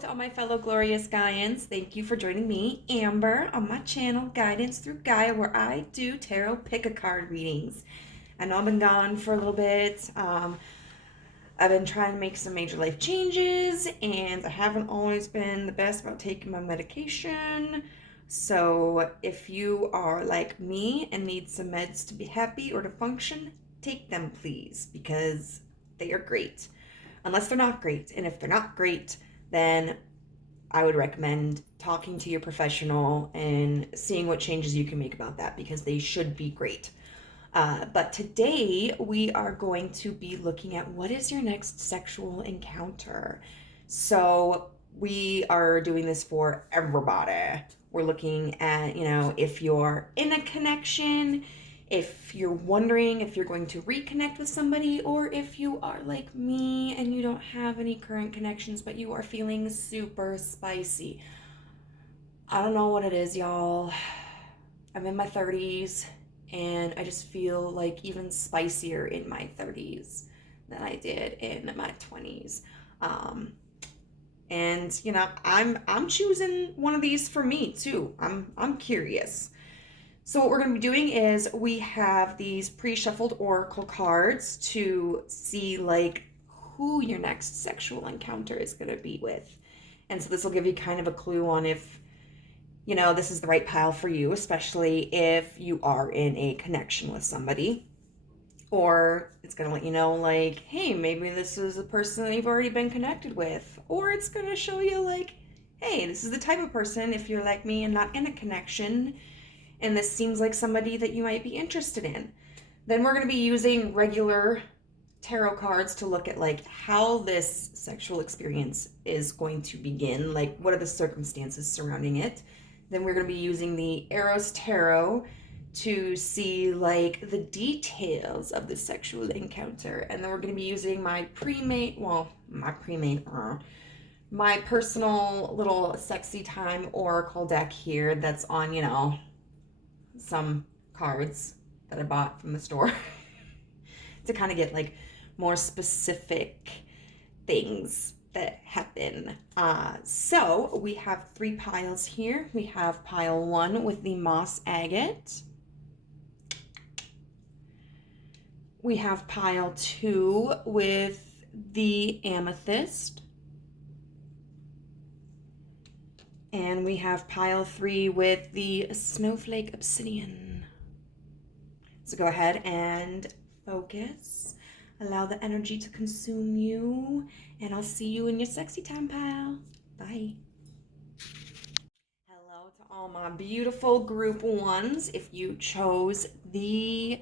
to all my fellow glorious Gaians. Thank you for joining me, Amber, on my channel, Guidance Through Gaia, where I do tarot pick-a-card readings. I know I've been gone for a little bit. I've been trying to make some major life changes, and I haven't always been the best about taking my medication. So if you are like me and need some meds to be happy or to function, take them, please, because they are great. Unless they're not great. And if they're not great, then I would recommend talking to your professional and seeing what changes you can make about that, because they should be great. But today we are going to be looking at what is your next sexual encounter. So we are doing this for everybody. We're looking at, if you're in a connection, if you're wondering if you're going to reconnect with somebody, or if you are like me and you don't have any current connections, but you are feeling super spicy. I don't know what it is, y'all. I'm in my 30s and I just feel like even spicier in my 30s than I did in my 20s. And I'm choosing one of these for me too. I'm curious. So what we're going to be doing is we have these pre-shuffled oracle cards to see like who your next sexual encounter is going to be with. And so this will give you kind of a clue on if, this is the right pile for you, especially if you are in a connection with somebody. Or it's going to let you know like, hey, maybe this is a person that you've already been connected with. Or it's going to show you like, hey, this is the type of person, if you're like me and not in a connection, and this seems like somebody that you might be interested in. Then we're going to be using regular tarot cards to look at like how this sexual experience is going to begin, like what are the circumstances surrounding it. Then we're going to be using the Eros Tarot to see like the details of the sexual encounter. And then we're going to be using my my personal little sexy time oracle deck here that's on, some cards that I bought from the store to kind of get like more specific things that happen. So we have 3 piles here. We have pile 1 with the moss agate. We have pile 2 with the amethyst. And we have pile 3 with the snowflake obsidian. So go ahead and focus. Allow the energy to consume you. And I'll see you in your sexy time pile. Bye. Hello to all my beautiful group ones. If you chose the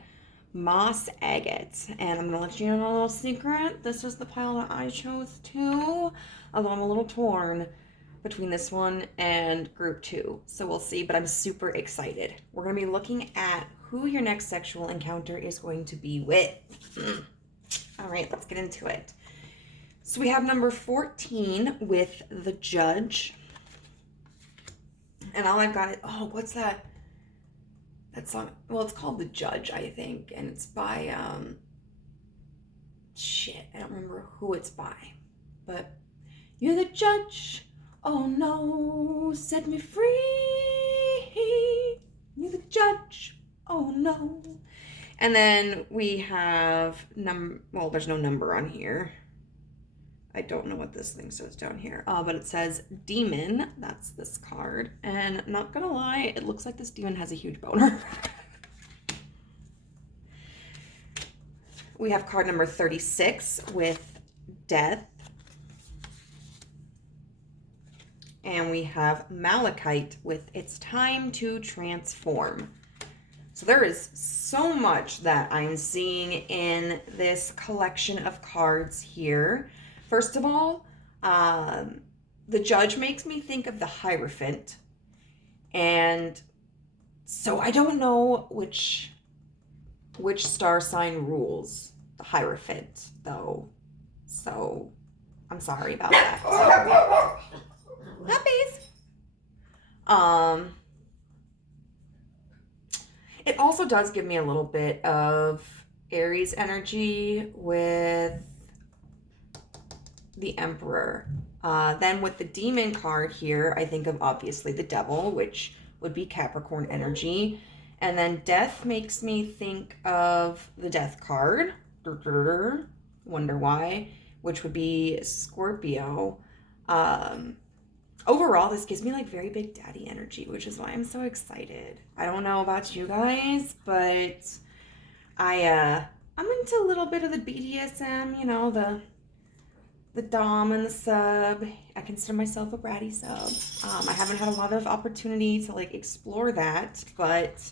moss agate, and I'm going to let you in on a little secret. This is the pile that I chose too. Although I'm a little torn between this one and group 2. So we'll see, but I'm super excited. We're going to be looking at who your next sexual encounter is going to be with. All right, let's get into it. So we have number 14 with the Judge. And all I've got is, what's that? That song, well, it's called The Judge, I think, and it's by, I don't remember who it's by, but you're the judge. Oh no, set me free. You're the judge. Oh no. And then we have there's no number on here. I don't know what this thing says down here. But it says demon. That's this card. And not gonna lie, it looks like this demon has a huge boner. We have card number 36 with death. And we have Malachite with It's Time to Transform. So there is so much that I'm seeing in this collection of cards here. First of all, the Judge makes me think of the Hierophant. And so I don't know which star sign rules the Hierophant, though. So I'm sorry about that. Puppies. It also does give me a little bit of Aries energy with the Emperor. Then with the demon card here, I think of obviously the devil, which would be Capricorn energy. And then death makes me think of the death card. Wonder why, which would be Scorpio. Overall, this gives me like very big daddy energy, which is why I'm so excited. I don't know about you guys, but I'm into a little bit of the BDSM, you know, the dom and the sub. I consider myself a bratty sub. I haven't had a lot of opportunity to like explore that, but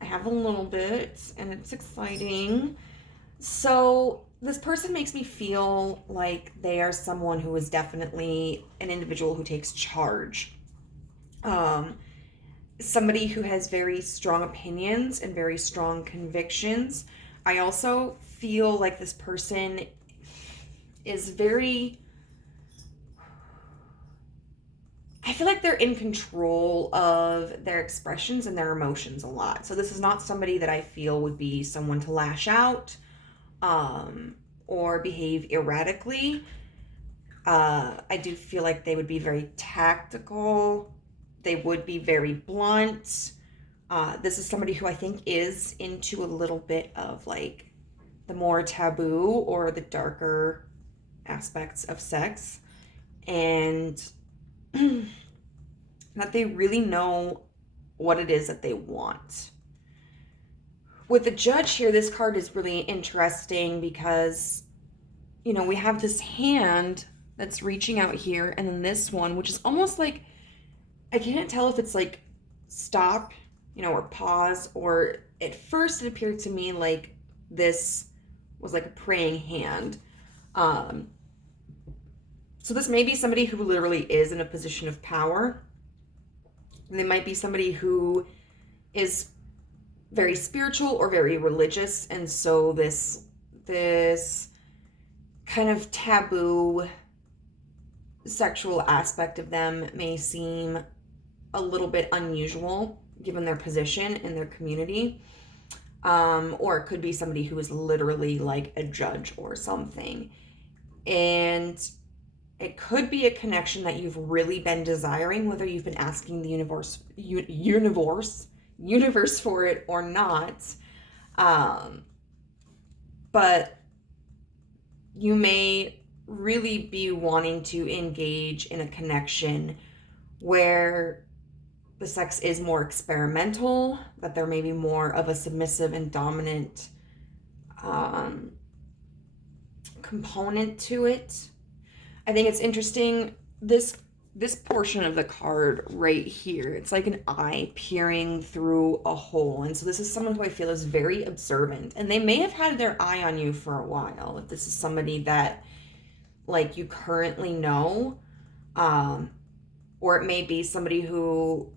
I have a little bit, and it's exciting. So this person makes me feel like they are someone who is definitely an individual who takes charge. Somebody who has very strong opinions and very strong convictions. I also feel like this person is I feel like they're in control of their expressions and their emotions a lot. So this is not somebody that I feel would be someone to lash out or behave erratically. I do feel like they would be very tactical. They would be very blunt. This is somebody who I think is into a little bit of like the more taboo or the darker aspects of sex, and that they really know what it is that they want. With the Judge here, this card is really interesting because, you know, we have this hand that's reaching out here, and then this one, which is almost like, I can't tell if it's like stop, you know, or pause, or at first it appeared to me like this was like a praying hand. So this may be somebody who literally is in a position of power. They might be somebody who is very spiritual or very religious, and so this kind of taboo sexual aspect of them may seem a little bit unusual given their position in their community. Or it could be somebody who is literally like a judge or something. And it could be a connection that you've really been desiring, whether you've been asking the universe for it or not. But you may really be wanting to engage in a connection where the sex is more experimental, that there may be more of a submissive and dominant component to it. I think it's interesting, this portion of the card right here, it's like an eye peering through a hole. And so this is someone who I feel is very observant, and they may have had their eye on you for a while. If this is somebody that like you currently know, or it may be somebody who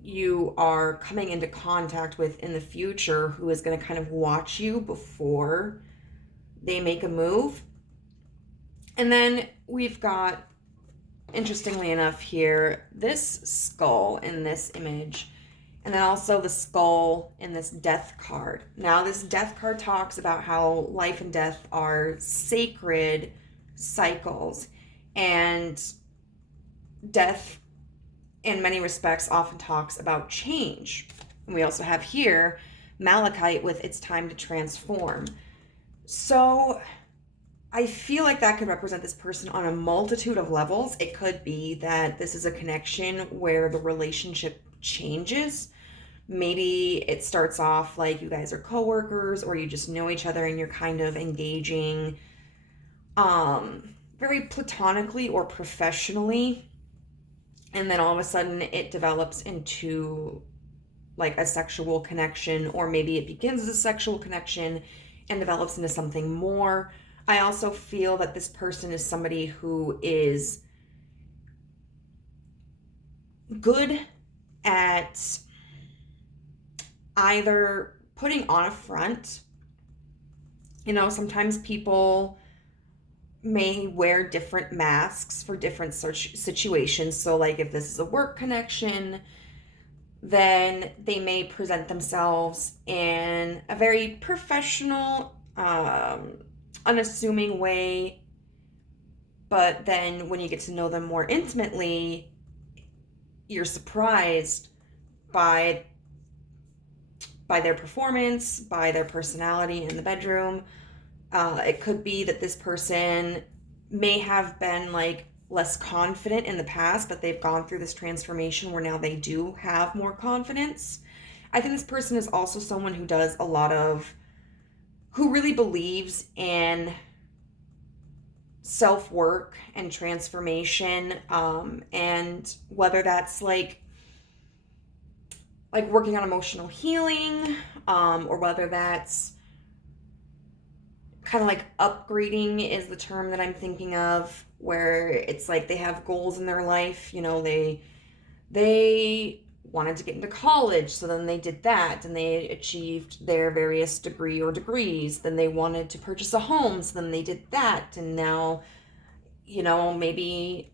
you are coming into contact with in the future who is going to kind of watch you before they make a move. And then we've got, interestingly enough here, this skull in this image, and then also the skull in this death card. Now this death card talks about how life and death are sacred cycles, and death in many respects often talks about change. And we also have here Malachite with it's time to transform. So I feel like that could represent this person on a multitude of levels. It could be that this is a connection where the relationship changes. Maybe it starts off like you guys are coworkers, or you just know each other and you're kind of engaging very platonically or professionally. And then all of a sudden it develops into like a sexual connection, or maybe it begins as a sexual connection and develops into something more. I also feel that this person is somebody who is good at either putting on a front. You know, sometimes people may wear different masks for different situations. So like if this is a work connection, then they may present themselves in a very professional, unassuming way, But then when you get to know them more intimately, you're surprised by their performance, by their personality in the bedroom. It could be that this person may have been like less confident in the past, but they've gone through this transformation where now they do have more confidence. I think this person is also someone who really believes in self-work and transformation, and whether that's like working on emotional healing, or whether that's kind of like upgrading is the term that I'm thinking of, where it's like they have goals in their life. You know, they wanted to get into college, so then they did that and they achieved their various degrees. Then they wanted to purchase a home, so then they did that, and now, you know, maybe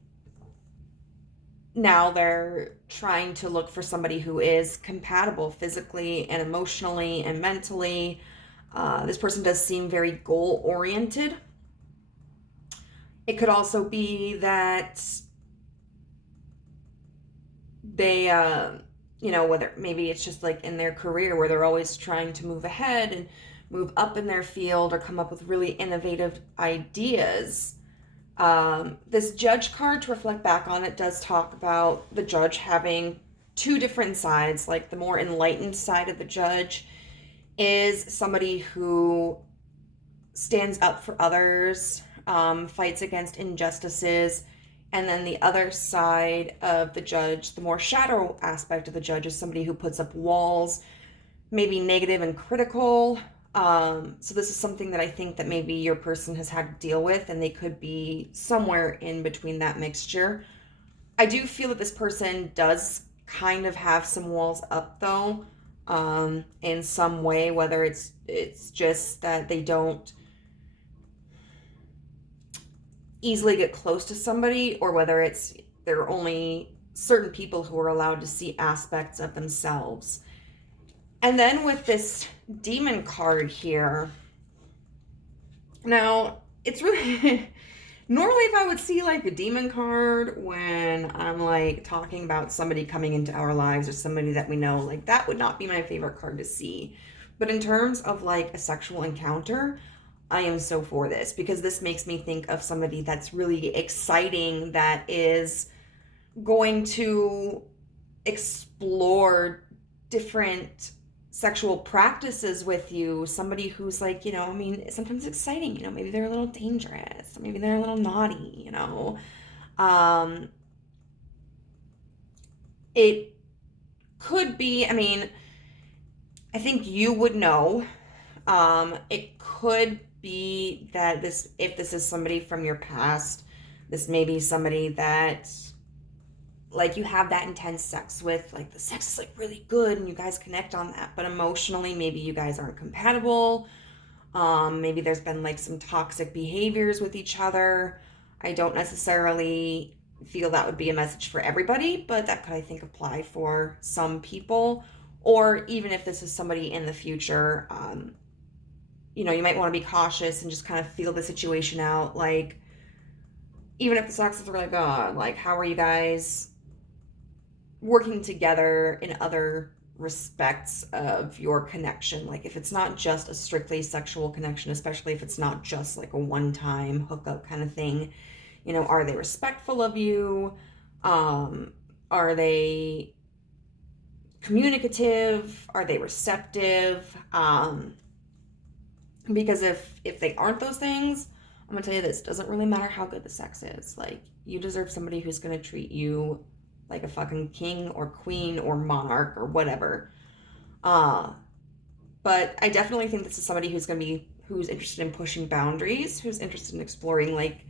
now they're trying to look for somebody who is compatible physically and emotionally and mentally. This person does seem very goal-oriented. It could also be that they, you know, whether maybe it's just like in their career where they're always trying to move ahead and move up in their field or come up with really innovative ideas. This Judge card, to reflect back on it, does talk about the Judge having two different sides. Like the more enlightened side of the Judge is somebody who stands up for others, fights against injustices. And then the other side of the Judge, the more shadow aspect of the Judge, is somebody who puts up walls, maybe negative and critical. So this is something that I think that maybe your person has had to deal with, and they could be somewhere in between that mixture. I do feel that this person does kind of have some walls up, though, in some way, whether it's just that they don't easily get close to somebody, or whether it's there are only certain people who are allowed to see aspects of themselves. And then with this Demon card here, now it's really normally if I would see like a Demon card when I'm like talking about somebody coming into our lives or somebody that we know, like that would not be my favorite card to see. But in terms of like a sexual encounter, I am so for this, because this makes me think of somebody that's really exciting, that is going to explore different sexual practices with you. Somebody who's like, you know, I mean, sometimes exciting, you know, maybe they're a little dangerous, maybe they're a little naughty, you know. It could be, I mean, I think you would know. It could be that if this is somebody from your past, this may be somebody that like you have that intense sex with, like the sex is like really good and you guys connect on that, but emotionally maybe you guys aren't compatible. Maybe there's been like some toxic behaviors with each other. I don't necessarily feel that would be a message for everybody, but that could, I think, apply for some people. Or even if this is somebody in the future, you know, you might want to be cautious and just kind of feel the situation out. Like, even if the sex is really good, like, how are you guys working together in other respects of your connection? Like, if it's not just a strictly sexual connection, especially if it's not just like a one-time hookup kind of thing, you know, are they respectful of you? Are they communicative? Are they receptive? Because if they aren't those things, I'm gonna tell you this, it doesn't really matter how good the sex is. Like, you deserve somebody who's gonna treat you like a fucking king or queen or monarch or whatever. But I definitely think this is somebody who's interested in pushing boundaries, who's interested in exploring like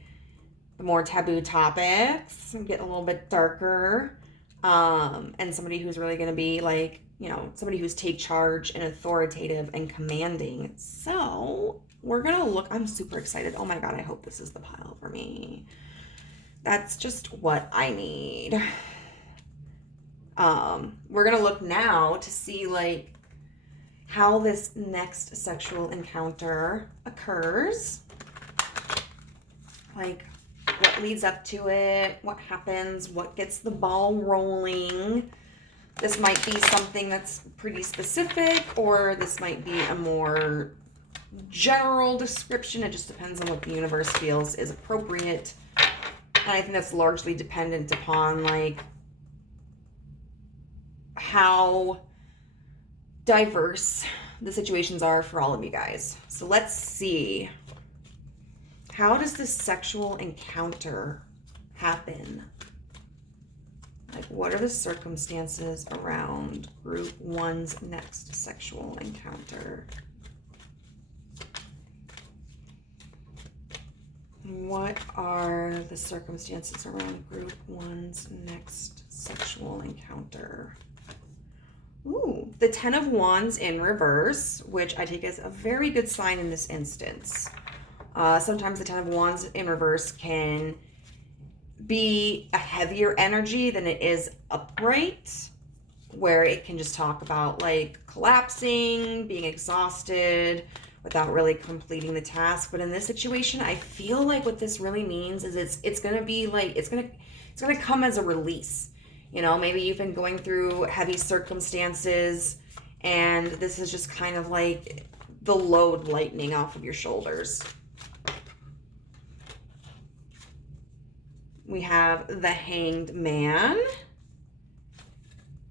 the more taboo topics and getting a little bit darker. And somebody who's really gonna be like, you know, somebody who's take charge and authoritative and commanding. So we're gonna look, I'm super excited. Oh my God, I hope this is the pile for me. That's just what I need. We're gonna look now to see like how this next sexual encounter occurs. Like, what leads up to it, what happens, what gets the ball rolling. This might be something that's pretty specific, or this might be a more general description. It just depends on what the universe feels is appropriate. And I think that's largely dependent upon like how diverse the situations are for all of you guys. So let's see. How does this sexual encounter happen? Like, what are the circumstances around group one's next sexual encounter? What are the circumstances around group one's next sexual encounter? Ooh, the 10 of Wands in reverse, which I take as a very good sign in this instance. Sometimes the 10 of Wands in reverse can be a heavier energy than it is upright, where it can just talk about like collapsing, being exhausted without really completing the task. But in this situation, I feel like what this really means is it's gonna be like it's gonna come as a release. You know, maybe you've been going through heavy circumstances and this is just kind of like the load lightening off of your shoulders. We have the Hanged Man.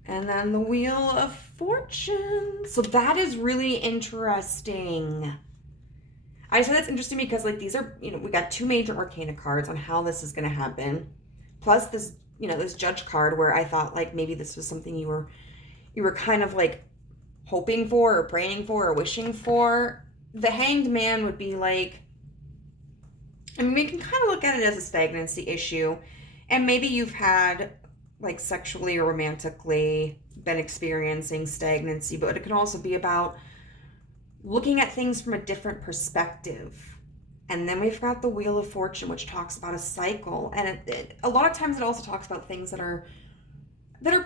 And then the Wheel of Fortune. So that is really interesting. I say that's interesting because like these are, you know, we got two major arcana cards on how this is going to happen. Plus this, you know, this Judge card where I thought like maybe this was something you were kind of like hoping for or praying for or wishing for. The Hanged Man would be like, I mean, we can kind of look at it as a stagnancy issue. And maybe you've had, like, sexually or romantically been experiencing stagnancy, but it can also be about looking at things from a different perspective. And then we've got the Wheel of Fortune, which talks about a cycle. And a lot of times it also talks about things that are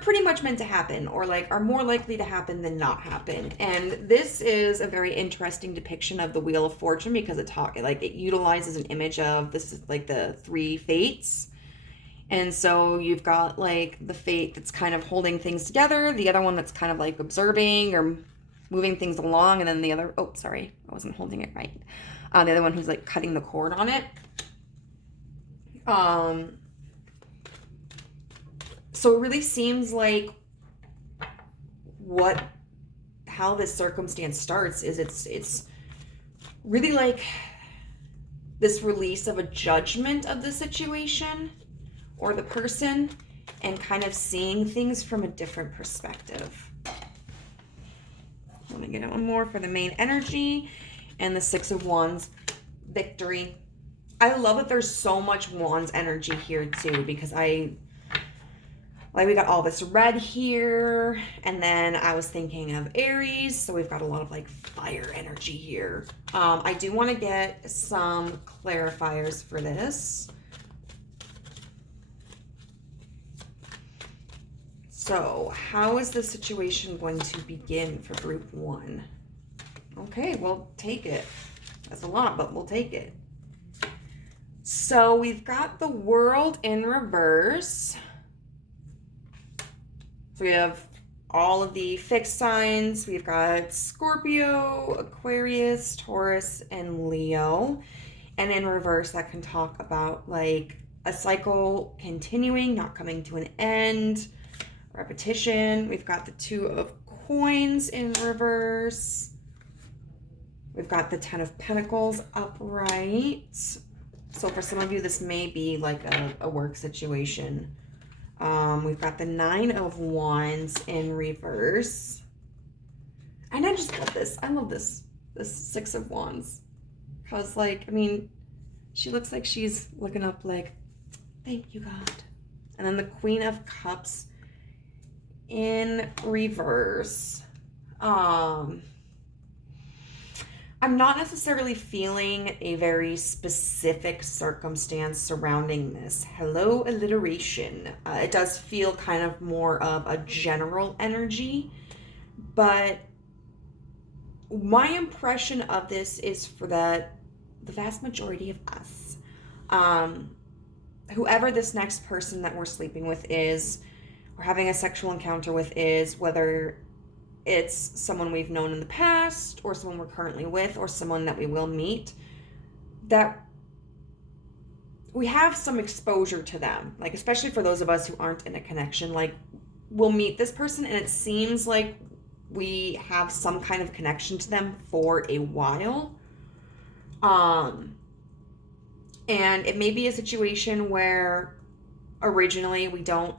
pretty much meant to happen, or like are more likely to happen than not happen. And this is a very interesting depiction of the Wheel of Fortune because it utilizes an image of, this is like the three fates. And so you've got like the fate that's kind of holding things together, the other one that's kind of like observing or moving things along, and then the other, oh, sorry, I wasn't holding it right. The other one who's like cutting the cord on it. So it really seems like how this circumstance starts is it's really like this release of a judgment of the situation or the person and kind of seeing things from a different perspective. Let me get one more for the main energy and the Six of Wands, victory. I love that there's so much Wands energy here too, because we got all this red here, and then I was thinking of Aries, so we've got a lot of like fire energy here. I do want to get some clarifiers for this. So, how is the situation going to begin for group one? Okay, we'll take it. That's a lot, but we'll take it. So, we've got the World in reverse. So we have all of the fixed signs. We've got Scorpio, Aquarius, Taurus, and Leo. And in reverse, that can talk about like a cycle continuing, not coming to an end, repetition. We've got the Two of Coins in reverse. We've got the Ten of Pentacles upright. So for some of you, this may be like a work situation. We've got the Nine of Wands in reverse. And I just love this. I love this Six of Wands. Because, like, I mean, she looks like she's looking up like, thank you, God. And then the Queen of Cups in reverse. I'm not necessarily feeling a very specific circumstance surrounding this. Hello, alliteration. It does feel kind of more of a general energy, but my impression of this is for the vast majority of us. whoever this next person that we're sleeping with is, or having a sexual encounter with is, whether it's someone we've known in the past or someone we're currently with or someone that we will meet, that we have some exposure to them. Like, especially for those of us who aren't in a connection, like, we'll meet this person and it seems like we have some kind of connection to them for a while. And it may be a situation where originally we don't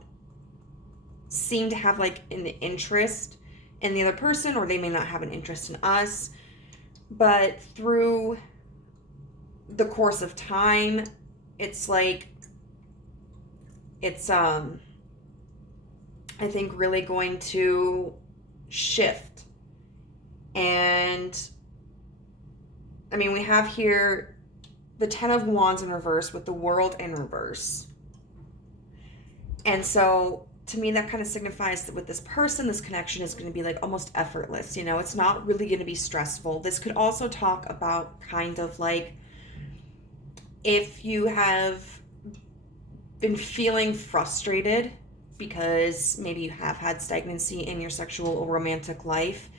seem to have like an interest in the other person, or they may not have an interest in us, but through the course of time, it's like, it's I think really going to shift. And I mean, we have here the 10 of Wands in reverse with the World in reverse. And so to me, that kind of signifies that with this person, this connection is going to be like almost effortless. You know, it's not really going to be stressful. This could also talk about kind of like if you have been feeling frustrated because maybe you have had stagnancy in your sexual or romantic life,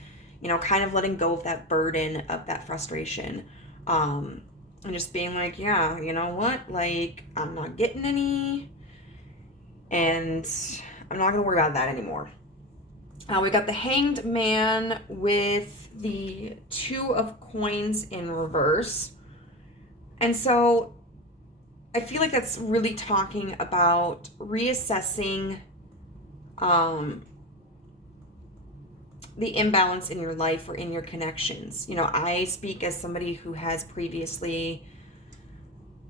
you know, kind of letting go of that burden of that frustration. And just being like, yeah, you know what? Like, I'm not getting any, and I'm not going to worry about that anymore. We got the Hanged Man with the 2 of Coins in reverse. And so I feel like that's really talking about reassessing the imbalance in your life or in your connections. You know, I speak as somebody who has previously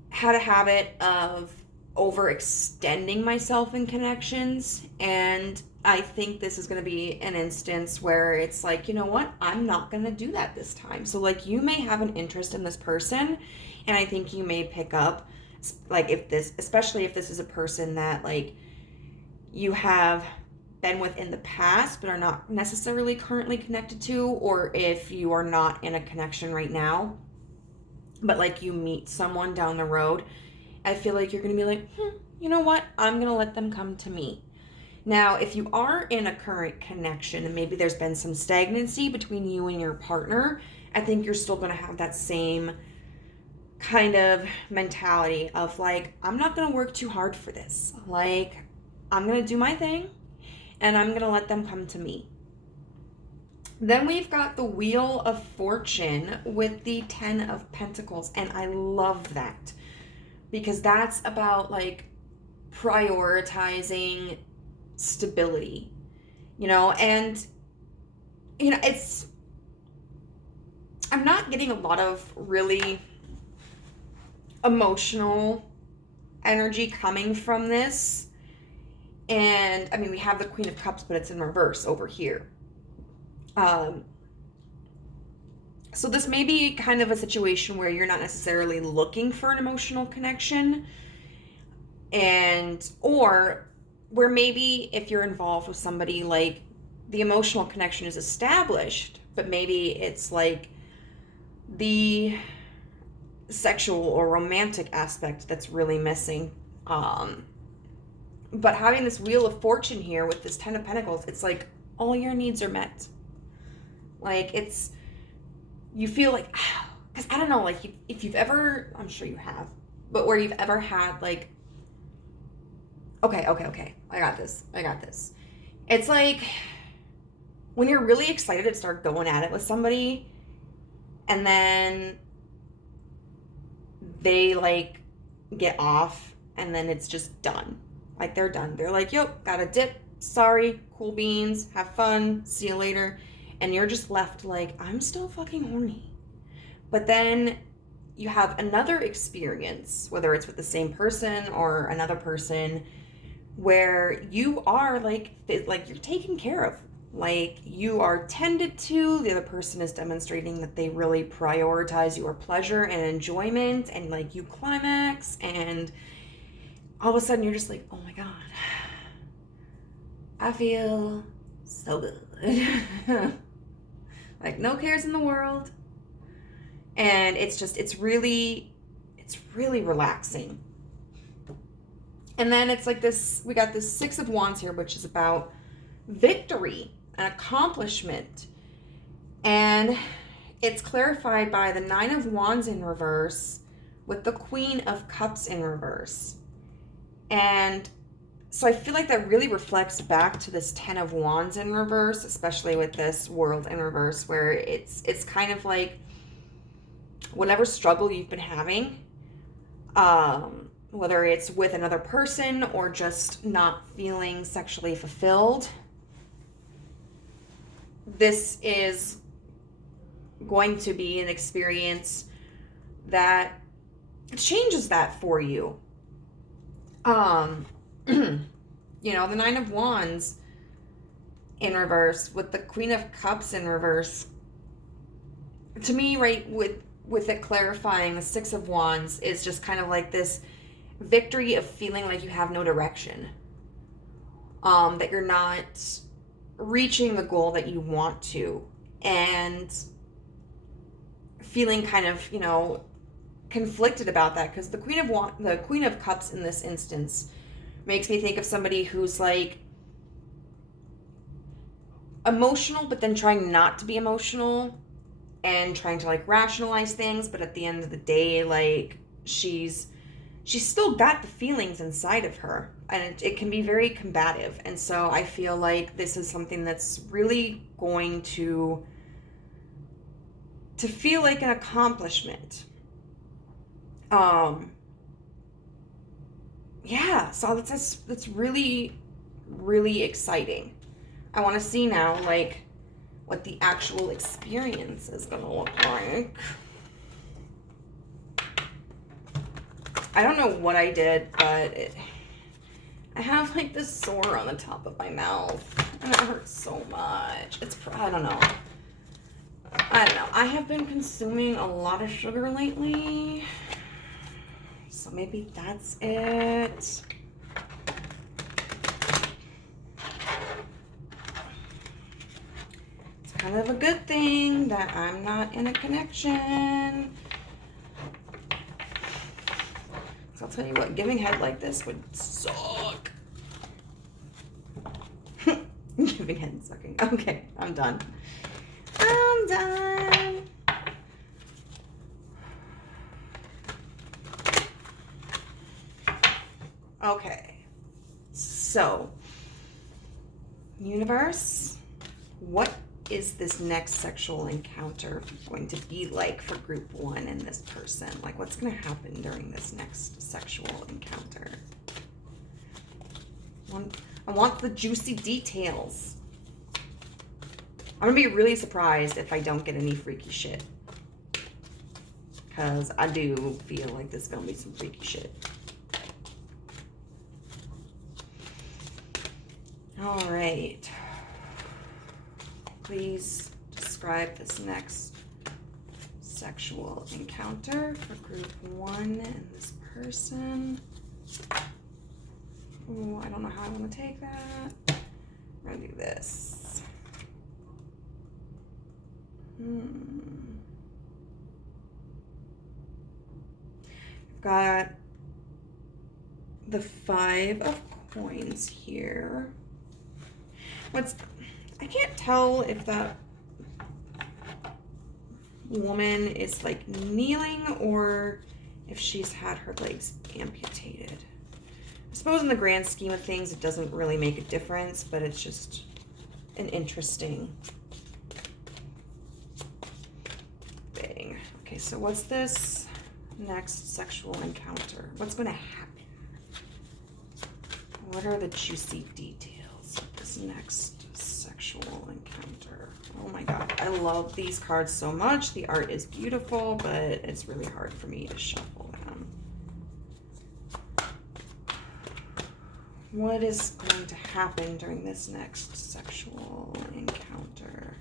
had a habit of overextending myself in connections, and I think this is going to be an instance where it's like, you know what, I'm not going to do that this time. So like, you may have an interest in this person, and I think you may pick up, like, if this, especially if this is a person that like you have been with in the past but are not necessarily currently connected to, or if you are not in a connection right now but like you meet someone down the road, I feel like you're gonna be like, you know what, I'm gonna let them come to me. Now, if you are in a current connection and maybe there's been some stagnancy between you and your partner, I think you're still gonna have that same kind of mentality of like, I'm not gonna work too hard for this. Like, I'm gonna do my thing and I'm gonna let them come to me. Then we've got the Wheel of Fortune with the 10 of Pentacles, and I love that because that's about like prioritizing stability, you know, and you know, it's, I'm not getting a lot of really emotional energy coming from this. And I mean, we have the Queen of Cups, but it's in reverse over here. So this may be kind of a situation where you're not necessarily looking for an emotional connection, and or where maybe if you're involved with somebody, like the emotional connection is established, but maybe it's like the sexual or romantic aspect that's really missing. But having this Wheel of Fortune here with this 10 of Pentacles, it's like all your needs are met. Like, it's, you feel like, because I don't know, like if you've ever, I'm sure you have, but where you've ever had like, okay, I got this. It's like when you're really excited to start going at it with somebody, and then they like get off, and then it's just done. Like, they're done. They're like, yep, got a dip. Sorry, cool beans. Have fun. See you later. And you're just left like, I'm still fucking horny. But then you have another experience, whether it's with the same person or another person, where you are like you're taken care of. Like, you are tended to. The other person is demonstrating that they really prioritize your pleasure and enjoyment, and like you climax, and all of a sudden you're just like, oh my God, I feel so good. Like, no cares in the world. And it's just, it's really relaxing. And then it's like this, we got this Six of Wands here, which is about victory and accomplishment. And it's clarified by the Nine of Wands in reverse with the Queen of Cups in reverse. And so I feel like that really reflects back to this Ten of Wands in reverse, especially with this World in reverse, where it's kind of like whatever struggle you've been having, whether it's with another person or just not feeling sexually fulfilled, this is going to be an experience that changes that for you. You know, the Nine of Wands in reverse with the Queen of Cups in reverse, to me, right, with it clarifying the Six of Wands is just kind of like this victory of feeling like you have no direction, that you're not reaching the goal that you want to, and feeling kind of, you know, conflicted about that, because the Queen of Cups in this instance makes me think of somebody who's like emotional, but then trying not to be emotional and trying to like rationalize things, but at the end of the day, like she's still got the feelings inside of her, and it can be very combative. And so I feel like this is something that's really going to feel like an accomplishment. Yeah, so that's really, really exciting. I want to see now, like, what the actual experience is going to look like. I don't know what I did, but I have, like, this sore on the top of my mouth, and it hurts so much. I don't know. I have been consuming a lot of sugar lately, so maybe that's it. It's kind of a good thing that I'm not in a connection. So I'll tell you what, giving head like this would suck. Giving head and sucking. Okay, I'm done. I'm done. Okay, so universe, what is this next sexual encounter going to be like for group one and this person? Like, what's going to happen during this next sexual encounter? I want the juicy details. I'm going to be really surprised if I don't get any freaky shit, because I do feel like there's going to be some freaky shit. All right. Please describe this next sexual encounter for group one and this person. Oh, I don't know how I want to take that. I'm going to do this. I've got the Five of Coins here. I can't tell if that woman is like kneeling or if she's had her legs amputated. I suppose in the grand scheme of things, it doesn't really make a difference, but it's just an interesting thing. Okay, so what's this next sexual encounter? What's going to happen? What are the juicy details of this next sexual encounter? Oh my god, I love these cards so much. The art is beautiful, but it's really hard for me to shuffle them. What is going to happen during this next sexual encounter?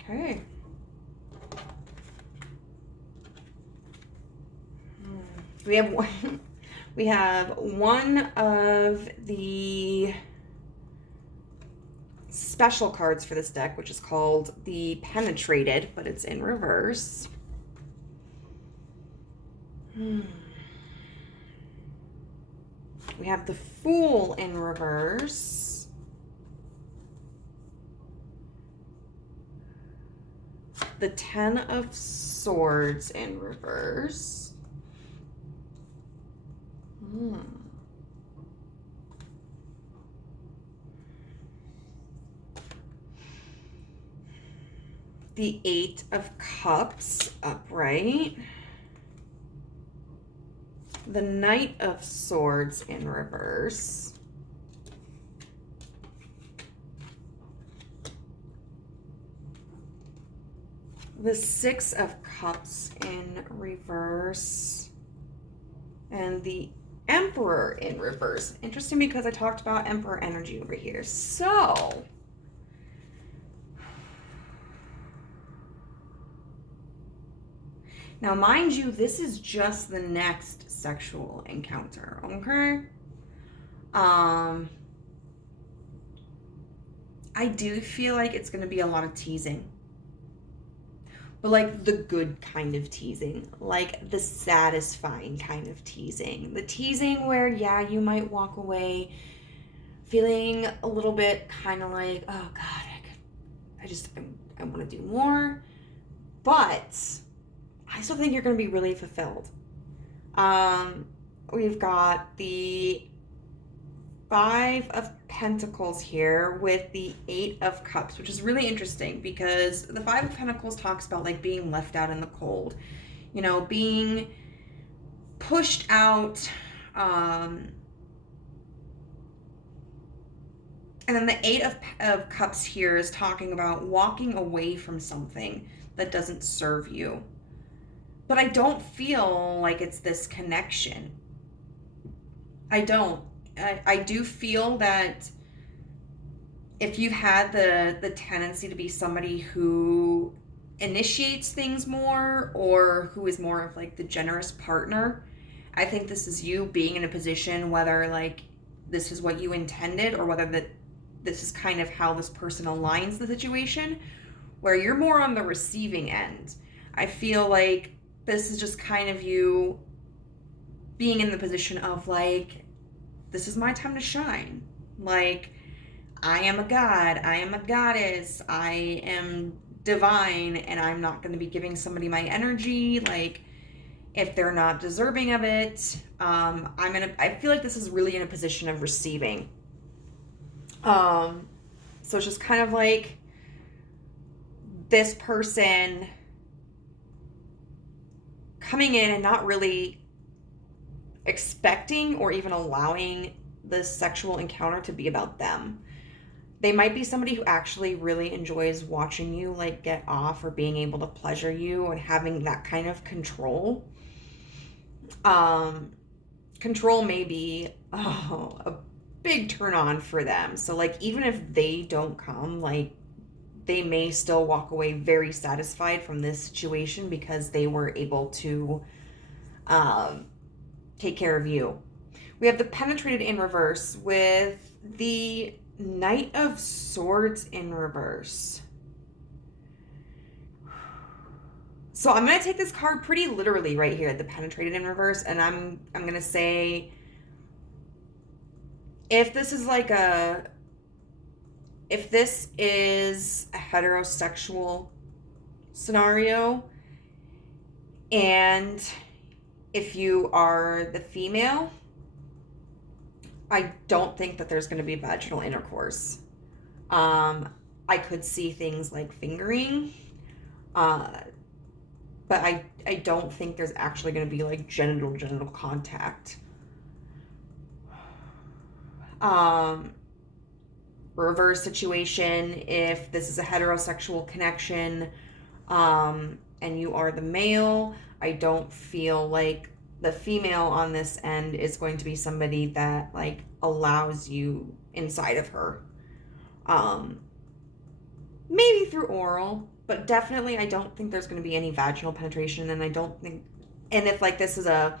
Okay. We have one of the special cards for this deck, which is called the Penetrated, but it's in reverse. We have the Fool in reverse. The Ten of Swords in reverse. The Eight of Cups upright. The Knight of Swords in reverse. The Six of Cups in reverse. And the Emperor in reverse. Interesting, because I talked about Emperor energy over here. So, now mind you, this is just the next sexual encounter, okay? I do feel like it's going to be a lot of teasing. But like the good kind of teasing, like the satisfying kind of teasing. The teasing where, yeah, you might walk away feeling a little bit kind of like, oh God, I want to do more. But I still think you're going to be really fulfilled. We've got the Five of Pentacles here with the Eight of Cups, which is really interesting because the Five of Pentacles talks about like being left out in the cold, you know, being pushed out. And then the Eight of Cups here is talking about walking away from something that doesn't serve you. But I don't feel like it's this connection. I don't. I do feel that if you've had the tendency to be somebody who initiates things more or who is more of like the generous partner, I think this is you being in a position whether like this is what you intended or whether this is kind of how this person aligns the situation, where you're more on the receiving end. I feel like this is just kind of you being in the position of like, this is my time to shine. Like, I am a god, I am a goddess, I am divine, and I'm not going to be giving somebody my energy. Like, if they're not deserving of it, I feel like this is really in a position of receiving. So it's just kind of like this person coming in and not really expecting or even allowing the sexual encounter to be about them. They might be somebody who actually really enjoys watching you like get off or being able to pleasure you and having that kind of control. Control may be a big turn on for them. So like even if they don't come, like they may still walk away very satisfied from this situation because they were able to take care of you. We have the Penetrated in reverse with the Knight of Swords in reverse. So I'm going to take this card pretty literally right here, the Penetrated in reverse, and I'm going to say if this is a heterosexual scenario and if you are the female, I don't think that there's going to be vaginal intercourse. I could see things like fingering, but I don't think there's actually going to be like genital contact. Reverse situation, if this is a heterosexual connection, and you are the male, I don't feel like the female on this end is going to be somebody that like allows you inside of her. Maybe through oral, but definitely I don't think there's going to be any vaginal penetration, and I don't think, and if like this is a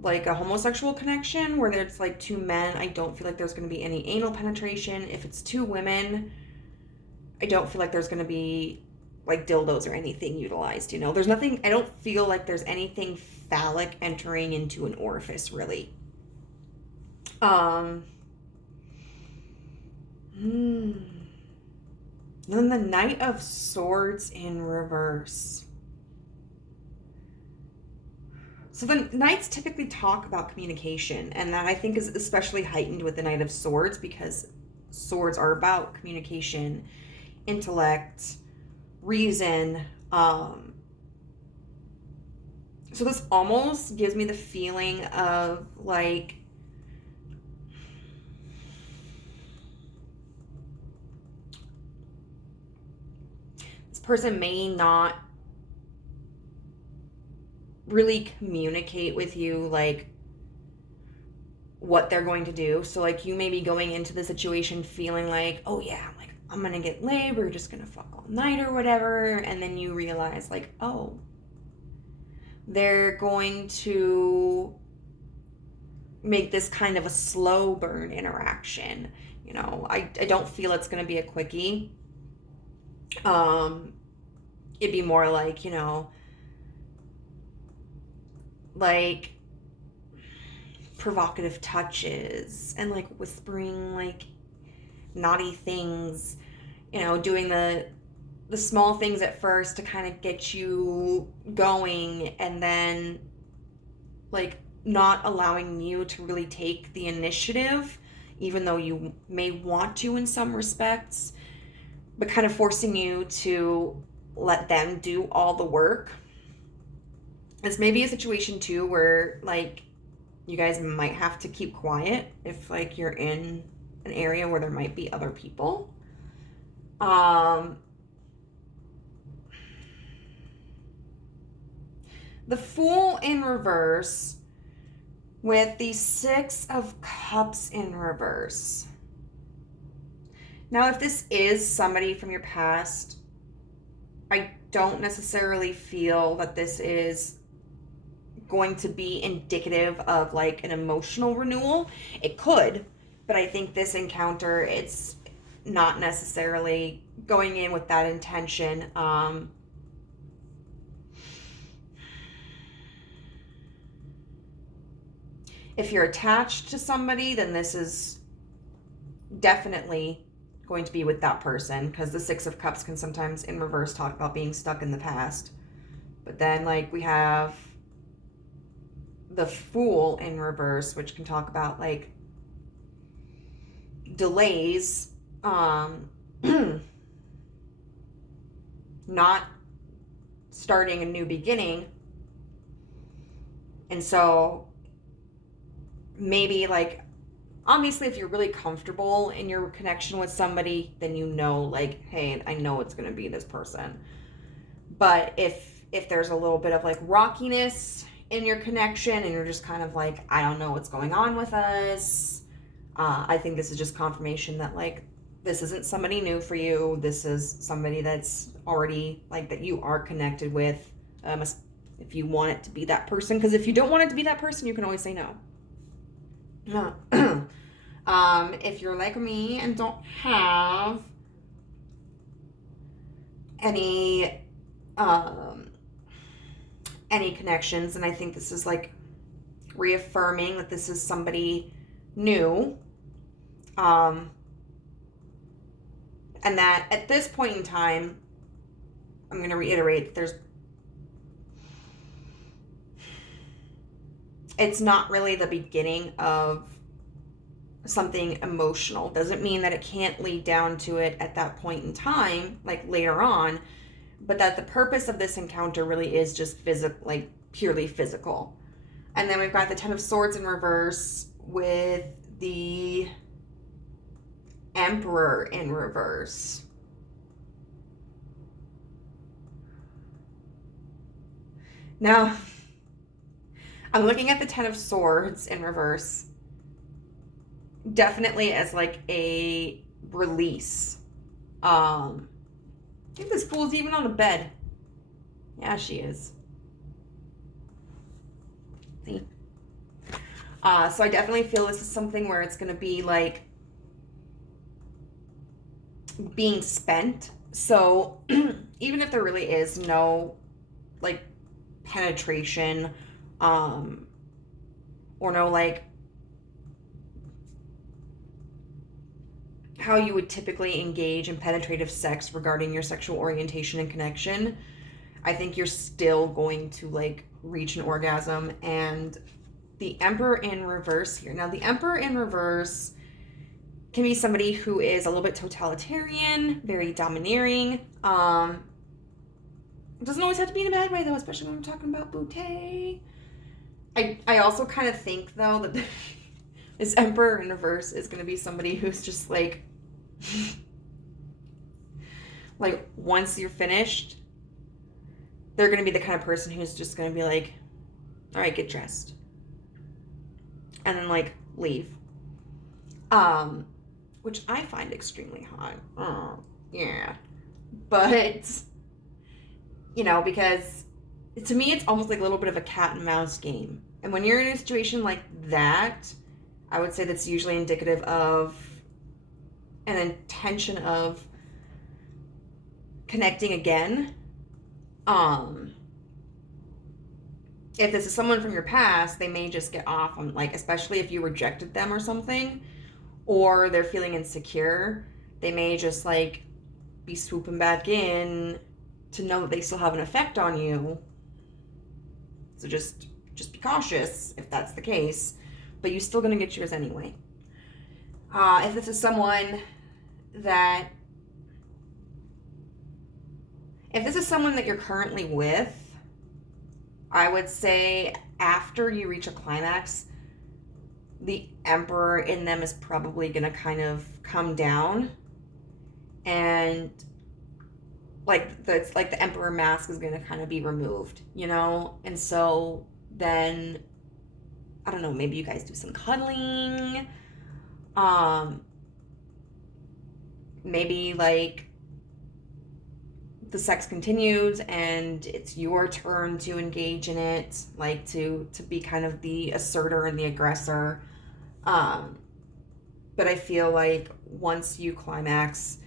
like a homosexual connection where there's like two men, I don't feel like there's going to be any anal penetration. If it's two women, I don't feel like there's going to be like dildos or anything utilized, you know? There's nothing, I don't feel like there's anything phallic entering into an orifice, really. Then the Knight of Swords in reverse. So the Knights typically talk about communication, and that I think is especially heightened with the Knight of Swords because swords are about communication, intellect, reason. So this almost gives me the feeling of like this person may not really communicate with you like what they're going to do. So like you may be going into the situation feeling like, oh yeah, like I'm gonna get laid, we're just gonna fuck all night or whatever, and then you realize like, oh, they're going to make this kind of a slow burn interaction. You know, I don't feel it's going to be a quickie. It'd be more like, you know, like provocative touches and like whispering like naughty things, you know, doing the small things at first to kind of get you going, and then like not allowing you to really take the initiative, even though you may want to in some respects, but kind of forcing you to let them do all the work. It's maybe a situation too where like you guys might have to keep quiet if like you're in an area where there might be other people. The Fool in reverse with the Six of Cups in reverse. Now, if this is somebody from your past, I don't necessarily feel that this is going to be indicative of like an emotional renewal. It could, but I think this encounter, it's not necessarily going in with that intention. If you're attached to somebody, then this is definitely going to be with that person, because the Six of Cups can sometimes in reverse talk about being stuck in the past. But then like we have the Fool in reverse, which can talk about like delays, not starting a new beginning. And so maybe like, obviously if you're really comfortable in your connection with somebody, then you know like, hey, I know it's going to be this person. But if there's a little bit of like rockiness in your connection and you're just kind of like, I don't know what's going on with us, I think this is just confirmation that like this isn't somebody new for you. This is somebody that's already like that you are connected with, if you want it to be that person. Because if you don't want it to be that person, you can always say no. If you're like me and don't have any connections, and I think this is like reaffirming that this is somebody new, and that at this point in time, I'm going to reiterate that it's not really the beginning of something emotional. Doesn't mean that it can't lead down to it at that point in time, like later on, but that the purpose of this encounter really is just physical, like purely physical. And then we've got the Ten of Swords in reverse with the Emperor in reverse. Now, I'm looking at the Ten of Swords in reverse definitely as like a release. I think this Fool's even on a bed. Yeah, she is. See? So I definitely feel this is something where it's going to be like being spent. So even if there really is no like penetration or know like how you would typically engage in penetrative sex regarding your sexual orientation and connection, I think you're still going to like reach an orgasm. And the Emperor in reverse here. Now, the Emperor in reverse can be somebody who is a little bit totalitarian, very domineering. It doesn't always have to be in a bad way, though, especially when we're talking about booty. I also kind of think, though, that this Emperor in reverse is going to be somebody who's just like, like, once you're finished, they're going to be the kind of person who's just going to be like, all right, get dressed. And then, like, leave. Which I find extremely hot. Oh, yeah. But, you know, because to me, it's almost like a little bit of a cat and mouse game. And when you're in a situation like that, I would say that's usually indicative of an intention of connecting again. If this is someone from your past, they may just get off on, like, especially if you rejected them or something, or they're feeling insecure, they may just, like, be swooping back in to know that they still have an effect on you. So just be cautious if that's the case, but you're still going to get yours anyway. If this is someone that you're currently with, I would say after you reach a climax, the Emperor in them is probably going to kind of come down, and it's like the Emperor mask is going to kind of be removed, you know? And so then, I don't know, maybe you guys do some cuddling. Maybe like the sex continues and it's your turn to engage in it, like to be kind of the asserter and the aggressor. But I feel like once you climax,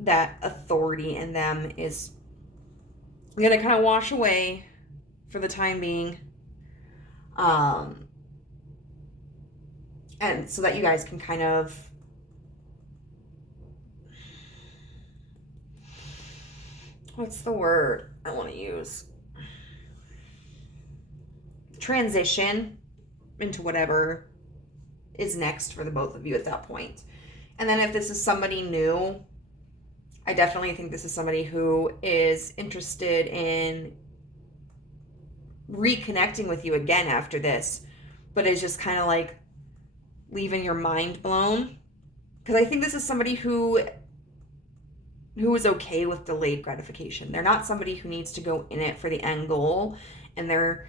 that authority in them is going to kind of wash away for the time being. And so that you guys can kind of what's the word I want to use? Transition into whatever is next for the both of you at that point. And then if this is somebody new, I definitely think this is somebody who is interested in reconnecting with you again after this, but is just kind of like leaving your mind blown. Because I think this is somebody who is okay with delayed gratification. They're not somebody who needs to go in it for the end goal, and they're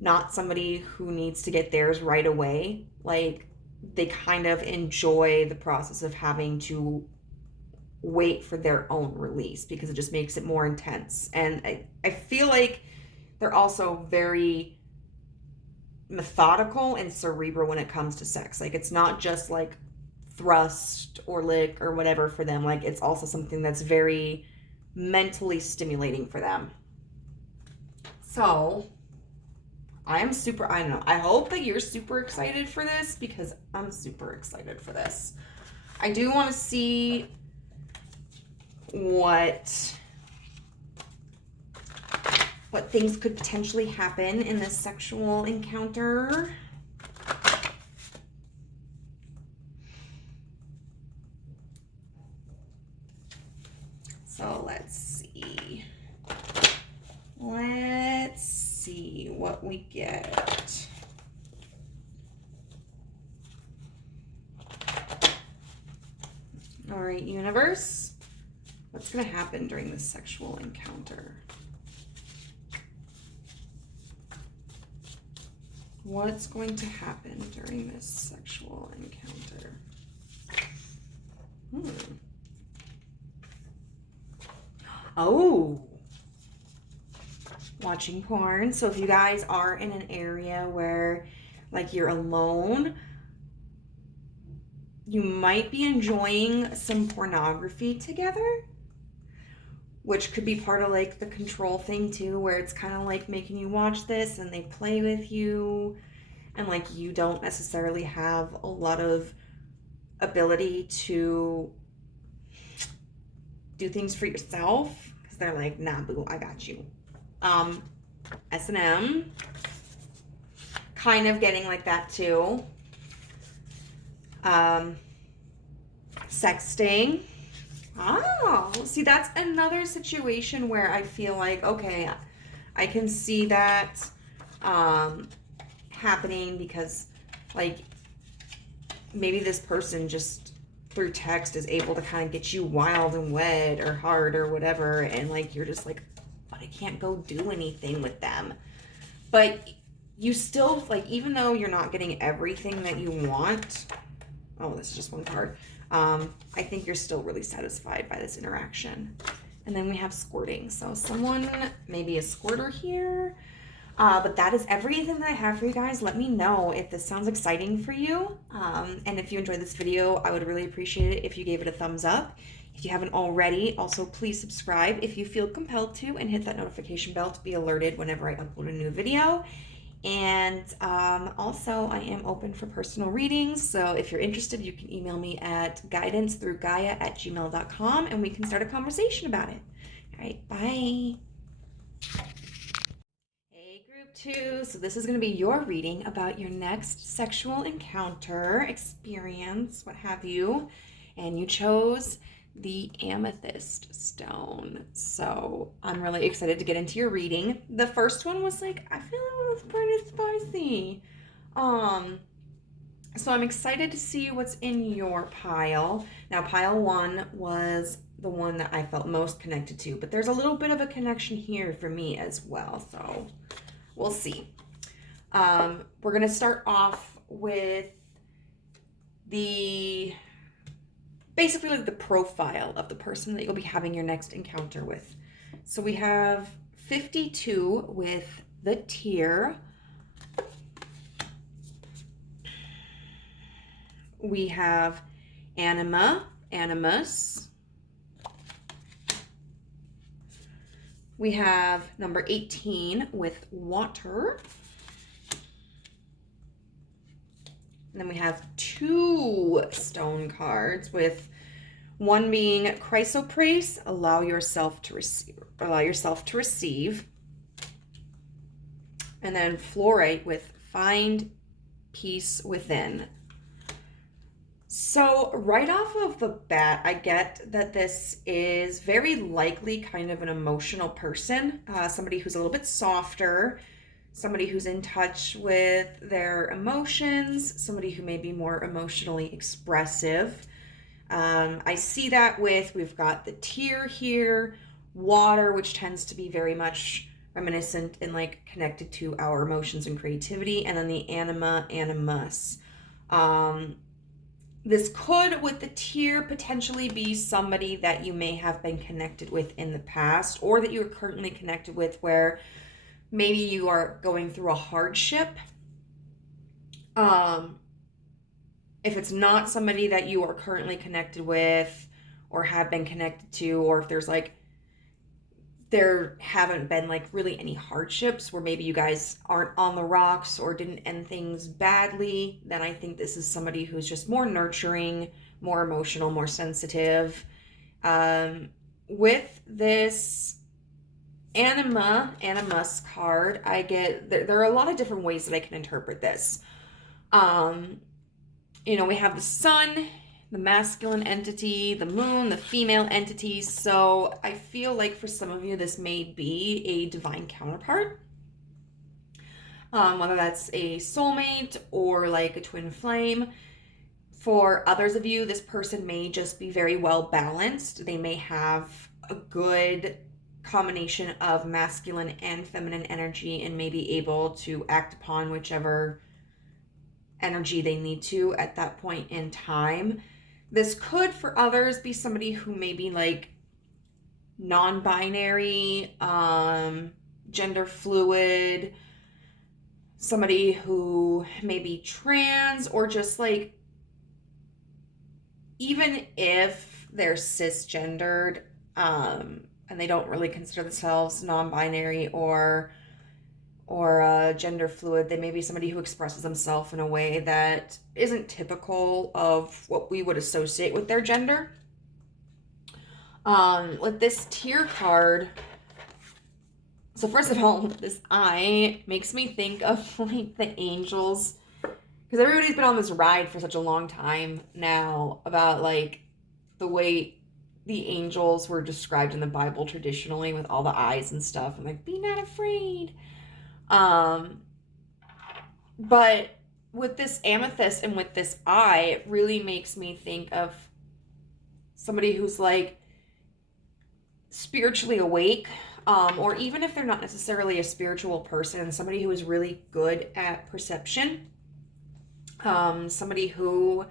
not somebody who needs to get theirs right away. Like, they kind of enjoy the process of having to wait for their own release because it just makes it more intense. And I feel like they're also very methodical and cerebral when it comes to sex. Like, it's not just like thrust or lick or whatever for them. Like, it's also something that's very mentally stimulating for them. So I don't know, I hope that you're super excited for this, because I'm super excited for this. I do want to see what things could potentially happen in this sexual encounter. So let's see. Let's see what we get. All right, universe. What's going to happen during this sexual encounter? What's going to happen during this sexual encounter? Oh, watching porn. So if you guys are in an area where, like, you're alone, you might be enjoying some pornography together, which could be part of like the control thing too, where it's kind of like making you watch this and they play with you, and like you don't necessarily have a lot of ability to do things for yourself because they're like, nah, boo, I got you. S&M, kind of getting like that too. Sexting. Oh, see, that's another situation where I feel like, okay, I can see that happening because, like, maybe this person just through text is able to kind of get you wild and wet or hard or whatever, and like you're just like, but I can't go do anything with them. But you still, like, even though you're not getting everything that you want, oh, this is just one card, I think you're still really satisfied by this interaction. And then we have squirting. So someone, maybe a squirter here. But that is everything that I have for you guys. Let me know if this sounds exciting for you. And if you enjoyed this video, I would really appreciate it if you gave it a thumbs up. If you haven't already, also please subscribe if you feel compelled to, and hit that notification bell to be alerted whenever I upload a new video. And also, I am open for personal readings. So if you're interested, you can email me at guidancethroughgaia@gmail.com and we can start a conversation about it. All right, bye. Hey, group 2. So this is going to be your reading about your next sexual encounter, experience, what have you. And you chose the amethyst stone. So I'm really excited to get into your reading. The first one was like, I feel it was pretty spicy. So I'm excited to see what's in your pile. Now, pile 1 was the one that I felt most connected to, but there's a little bit of a connection here for me as well. So we'll see. We're going to start off with basically like the profile of the person that you'll be having your next encounter with. So we have 52 with the tear. We have anima, animus. We have number 18 with water. And then we have 2 stone cards, with one being chrysoprase, allow yourself to receive. And then fluorite with find peace within. So right off of the bat, I get that this is very likely kind of an emotional person, somebody who's a little bit softer, somebody who's in touch with their emotions, somebody who may be more emotionally expressive. I see that we've got the tear here, water, which tends to be very much reminiscent and like connected to our emotions and creativity, and then the anima, animus. This could, with the tear, potentially be somebody that you may have been connected with in the past, or that you are currently connected with, where maybe you are going through a hardship. If it's not somebody that you are currently connected with or have been connected to, or if there's like, there haven't been like really any hardships where maybe you guys aren't on the rocks or didn't end things badly, then I think this is somebody who's just more nurturing, more emotional, more sensitive. With this animus card, I get, there are a lot of different ways that I can interpret this. We have the sun, the masculine entity, the moon, the female entity. So I feel like for some of you, this may be a divine counterpart. Whether that's a soulmate or like a twin flame. For others of you, this person may just be very well balanced. They may have a good combination of masculine and feminine energy and may be able to act upon whichever energy they need to at that point in time. This could, for others, be somebody who may be like non-binary, gender fluid, somebody who may be trans, or just like, even if they're cisgendered, and they don't really consider themselves non-binary or gender fluid. They may be somebody who expresses themselves in a way that isn't typical of what we would associate with their gender. With this tier card, so first of all, this eye makes me think of like the angels, because everybody's been on this ride for such a long time now about like the way the angels were described in the Bible traditionally with all the eyes and stuff. I'm like, be not afraid. But with this amethyst and with this eye, it really makes me think of somebody who's like spiritually awake, or even if they're not necessarily a spiritual person, somebody who is really good at perception, somebody who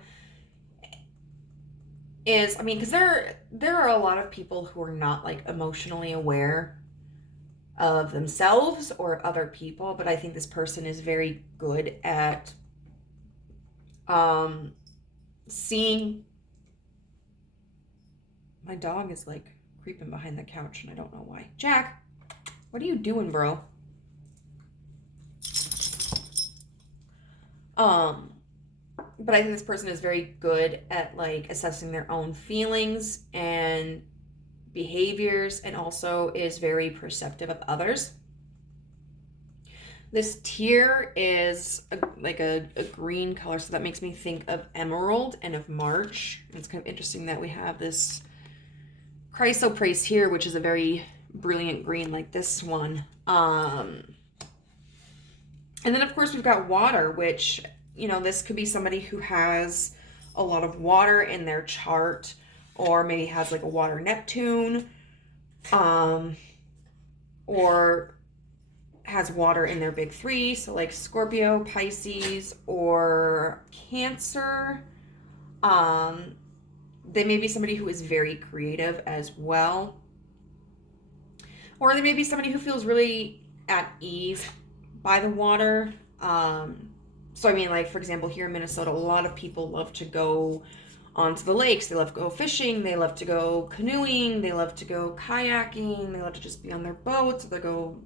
is, I mean, because there are a lot of people who are not like emotionally aware of themselves or other people, but I think this person is very good at seeing. My dog is like creeping behind the couch and I don't know why. Jack, what are you doing, bro? But I think this person is very good at like assessing their own feelings and behaviors, and also is very perceptive of others. This tier is a green color, so that makes me think of emerald and of March. And it's kind of interesting that we have this chrysoprase here, which is a very brilliant green like this one. And then of course we've got water, which, you know, this could be somebody who has a lot of water in their chart, or maybe has like a water Neptune, or has water in their big three, so like Scorpio, Pisces, or Cancer. They may be somebody who is very creative as well, or they may be somebody who feels really at ease by the water. So I mean, like for example, here in Minnesota, a lot of people love to go onto the lakes. They love to go fishing. They love to go canoeing. They love to go kayaking. They love to just be on their boats, or they go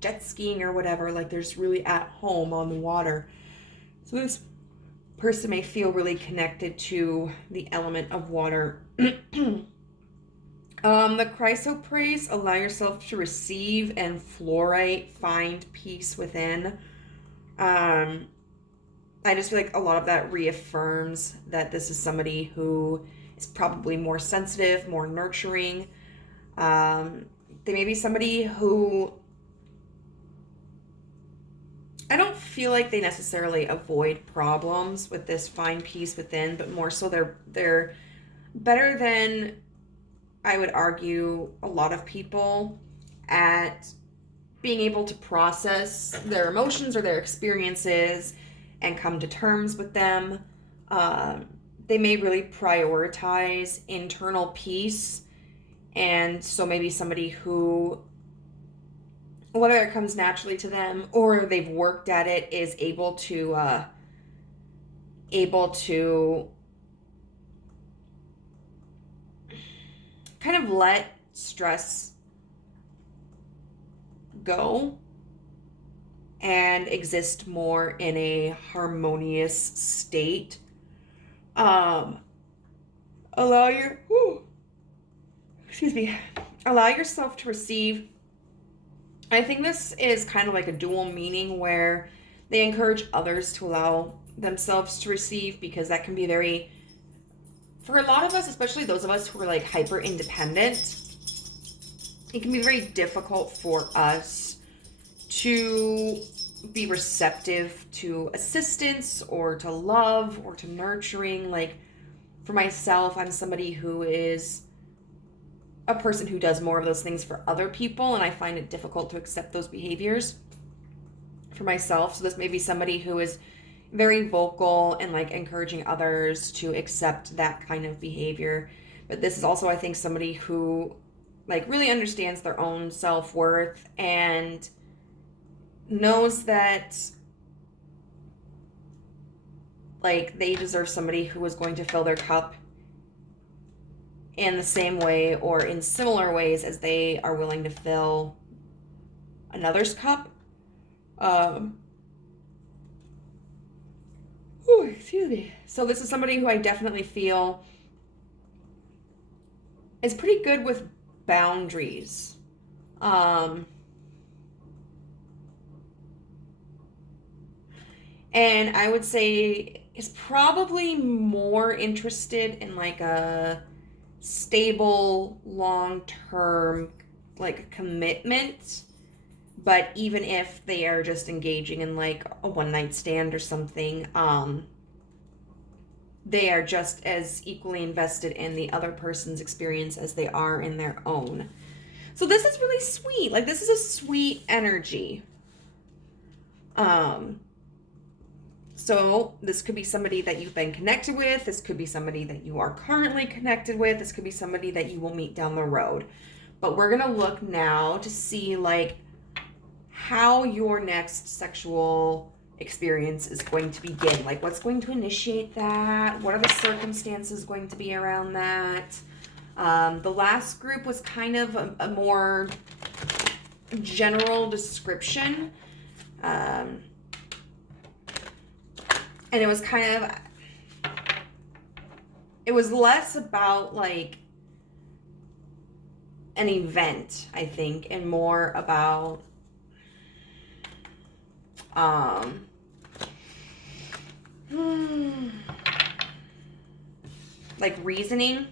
jet skiing or whatever. Like they're just really at home on the water. So this person may feel really connected to the element of water. The chrysoprase, allow yourself to receive, and fluorite, find peace within. I just feel like a lot of that reaffirms that this is somebody who is probably more sensitive, more nurturing. They may be somebody who, I don't feel like they necessarily avoid problems with this find peace within, but more so they're better than, I would argue, a lot of people at being able to process their emotions or their experiences and come to terms with them. They may really prioritize internal peace, and so maybe somebody who, whether it comes naturally to them or they've worked at it, is able to kind of let stress go and exist more in a harmonious state. Allow yourself to receive. I think this is kind of like a dual meaning, where they encourage others to allow themselves to receive, because that can be very, for a lot of us, especially those of us who are like hyper independent, it can be very difficult for us to be receptive to assistance or to love or to nurturing. Like for myself, I'm somebody who is a person who does more of those things for other people, and I find it difficult to accept those behaviors for myself. So this may be somebody who is very vocal and like encouraging others to accept that kind of behavior. But this is also, I think, somebody who like really understands their own self-worth and knows that like they deserve somebody who is going to fill their cup in the same way or in similar ways as they are willing to fill another's cup. Excuse me. So this is somebody who I definitely feel is pretty good with boundaries. And I would say is probably more interested in like a stable, long-term, like commitment. But even if they are just engaging in like a one-night stand or something, they are just as equally invested in the other person's experience as they are in their own. So this is really sweet. Like, this is a sweet energy. So this could be somebody that you've been connected with. This could be somebody that you are currently connected with. This could be somebody that you will meet down the road. But we're going to look now to see like how your next sexual experience is going to begin. Like, what's going to initiate that? What are the circumstances going to be around that? The last group was kind of a more general description. And it was kind of, it was less about like an event, I think, and more about like reasoning.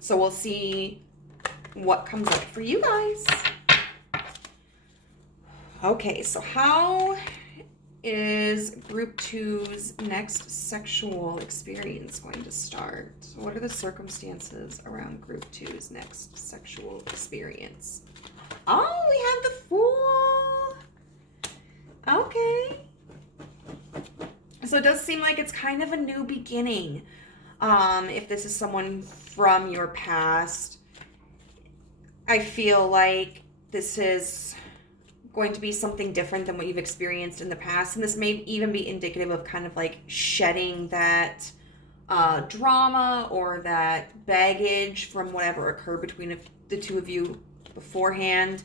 So we'll see what comes up for you guys. Okay, so how is group 2's next sexual experience going to start? What are the circumstances around group 2's next sexual experience? Oh, we have the Fool. Okay. So it does seem like it's kind of a new beginning. If this is someone from your past, I feel like this is going to be something different than what you've experienced in the past. And this may even be indicative of kind of like shedding that drama or that baggage from whatever occurred between the two of you beforehand.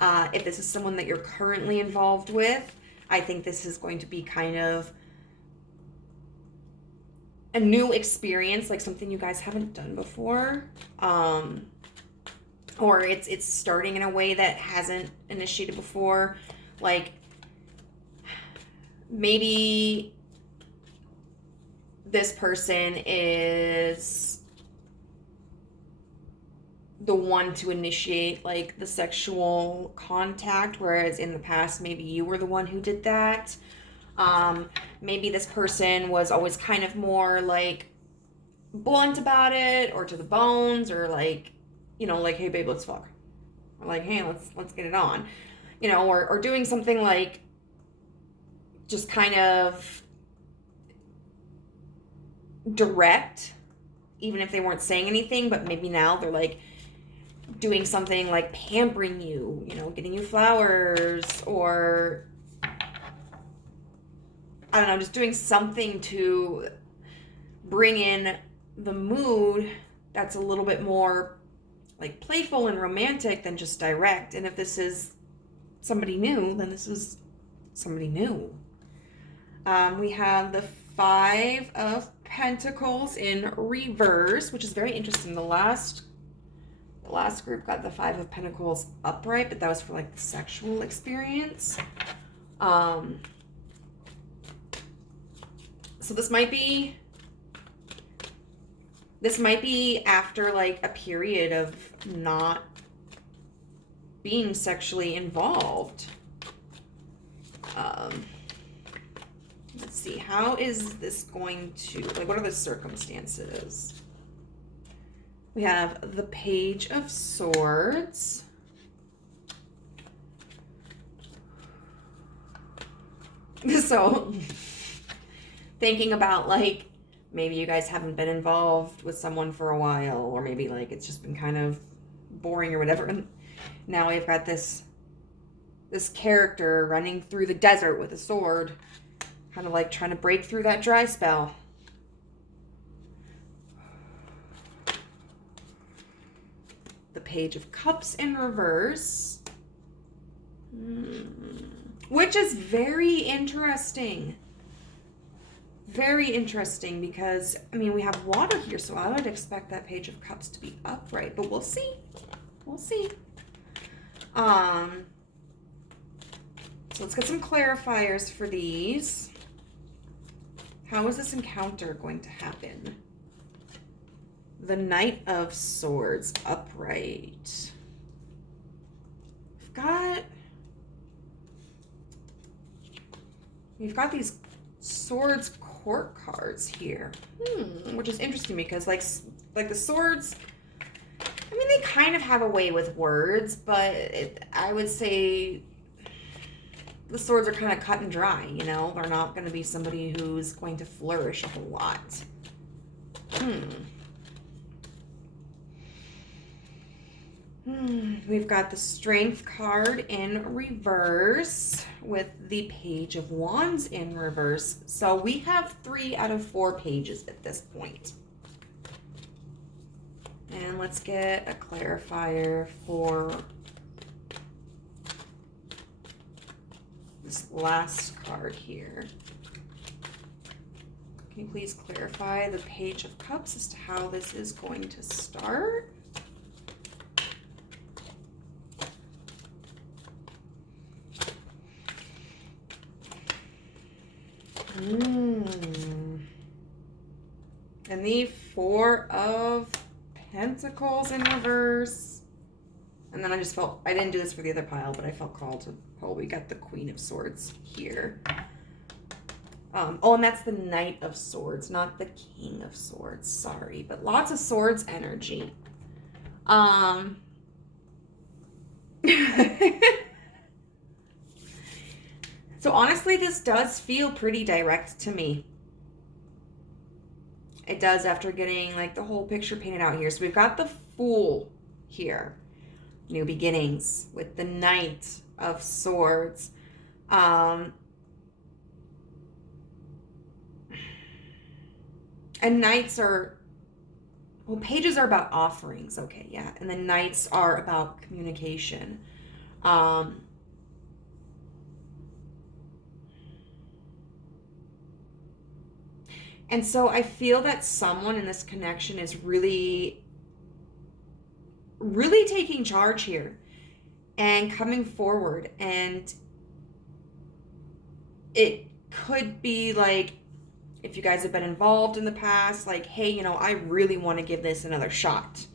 If this is someone that you're currently involved with, I think this is going to be kind of a new experience, like something you guys haven't done before. Or it's starting in a way that hasn't initiated before. Like, maybe this person is the one to initiate like the sexual contact, whereas in the past maybe you were the one who did that. Maybe this person was always kind of more like blunt about it, or to the bones, or like, you know, like, hey babe, let's fuck, or like, hey, let's get it on, you know, or doing something like just kind of direct, even if they weren't saying anything. But maybe now they're like doing something like pampering you, you know, getting you flowers, or I don't know, just doing something to bring in the mood that's a little bit more like playful and romantic than just direct. And if this is somebody new, then this is somebody new. We have the 5 of Pentacles in reverse, which is very interesting. The last group got the 5 of Pentacles upright, but that was for like the sexual experience. So this might be after like a period of not being sexually involved. Let's see, how is this going to, like, what are the circumstances? We have the Page of Swords. So thinking about like, maybe you guys haven't been involved with someone for a while, or maybe like it's just been kind of boring or whatever. And now we've got this character running through the desert with a sword, kind of like trying to break through that dry spell. the Page of Cups in reverse, which is very interesting. Very interesting because, I mean, we have water here, so I would expect that Page of Cups to be upright, but we'll see. We'll see. So let's get some clarifiers for these. How is this encounter going to happen? The Knight of Swords upright. We've got these Swords court cards here, which is interesting because like the swords, I mean, they kind of have a way with words, but I would say the swords are kind of cut and dry, you know? They're not going to be somebody who's going to flourish a whole lot. We've got the Strength card in reverse with the Page of Wands in reverse. So we have 3 out of 4 pages at this point. And let's get a clarifier for this last card here. Can you please clarify the Page of Cups as to how this is going to start? And the 4 of Pentacles in reverse. And then I just felt, I didn't do this for the other pile, but I felt called to, we got the Queen of Swords here. Oh, and that's the Knight of Swords, not the King of Swords. Sorry, but lots of swords energy. So honestly, this does feel pretty direct to me. It does after getting like the whole picture painted out here. So we've got the Fool here. New beginnings with the Knight of Swords. And knights are, well, pages are about offerings. Okay, yeah. And the knights are about communication. And so I feel that someone in this connection is really, really taking charge here and coming forward. And it could be like, if you guys have been involved in the past, like, hey, you know, I really want to give this another shot.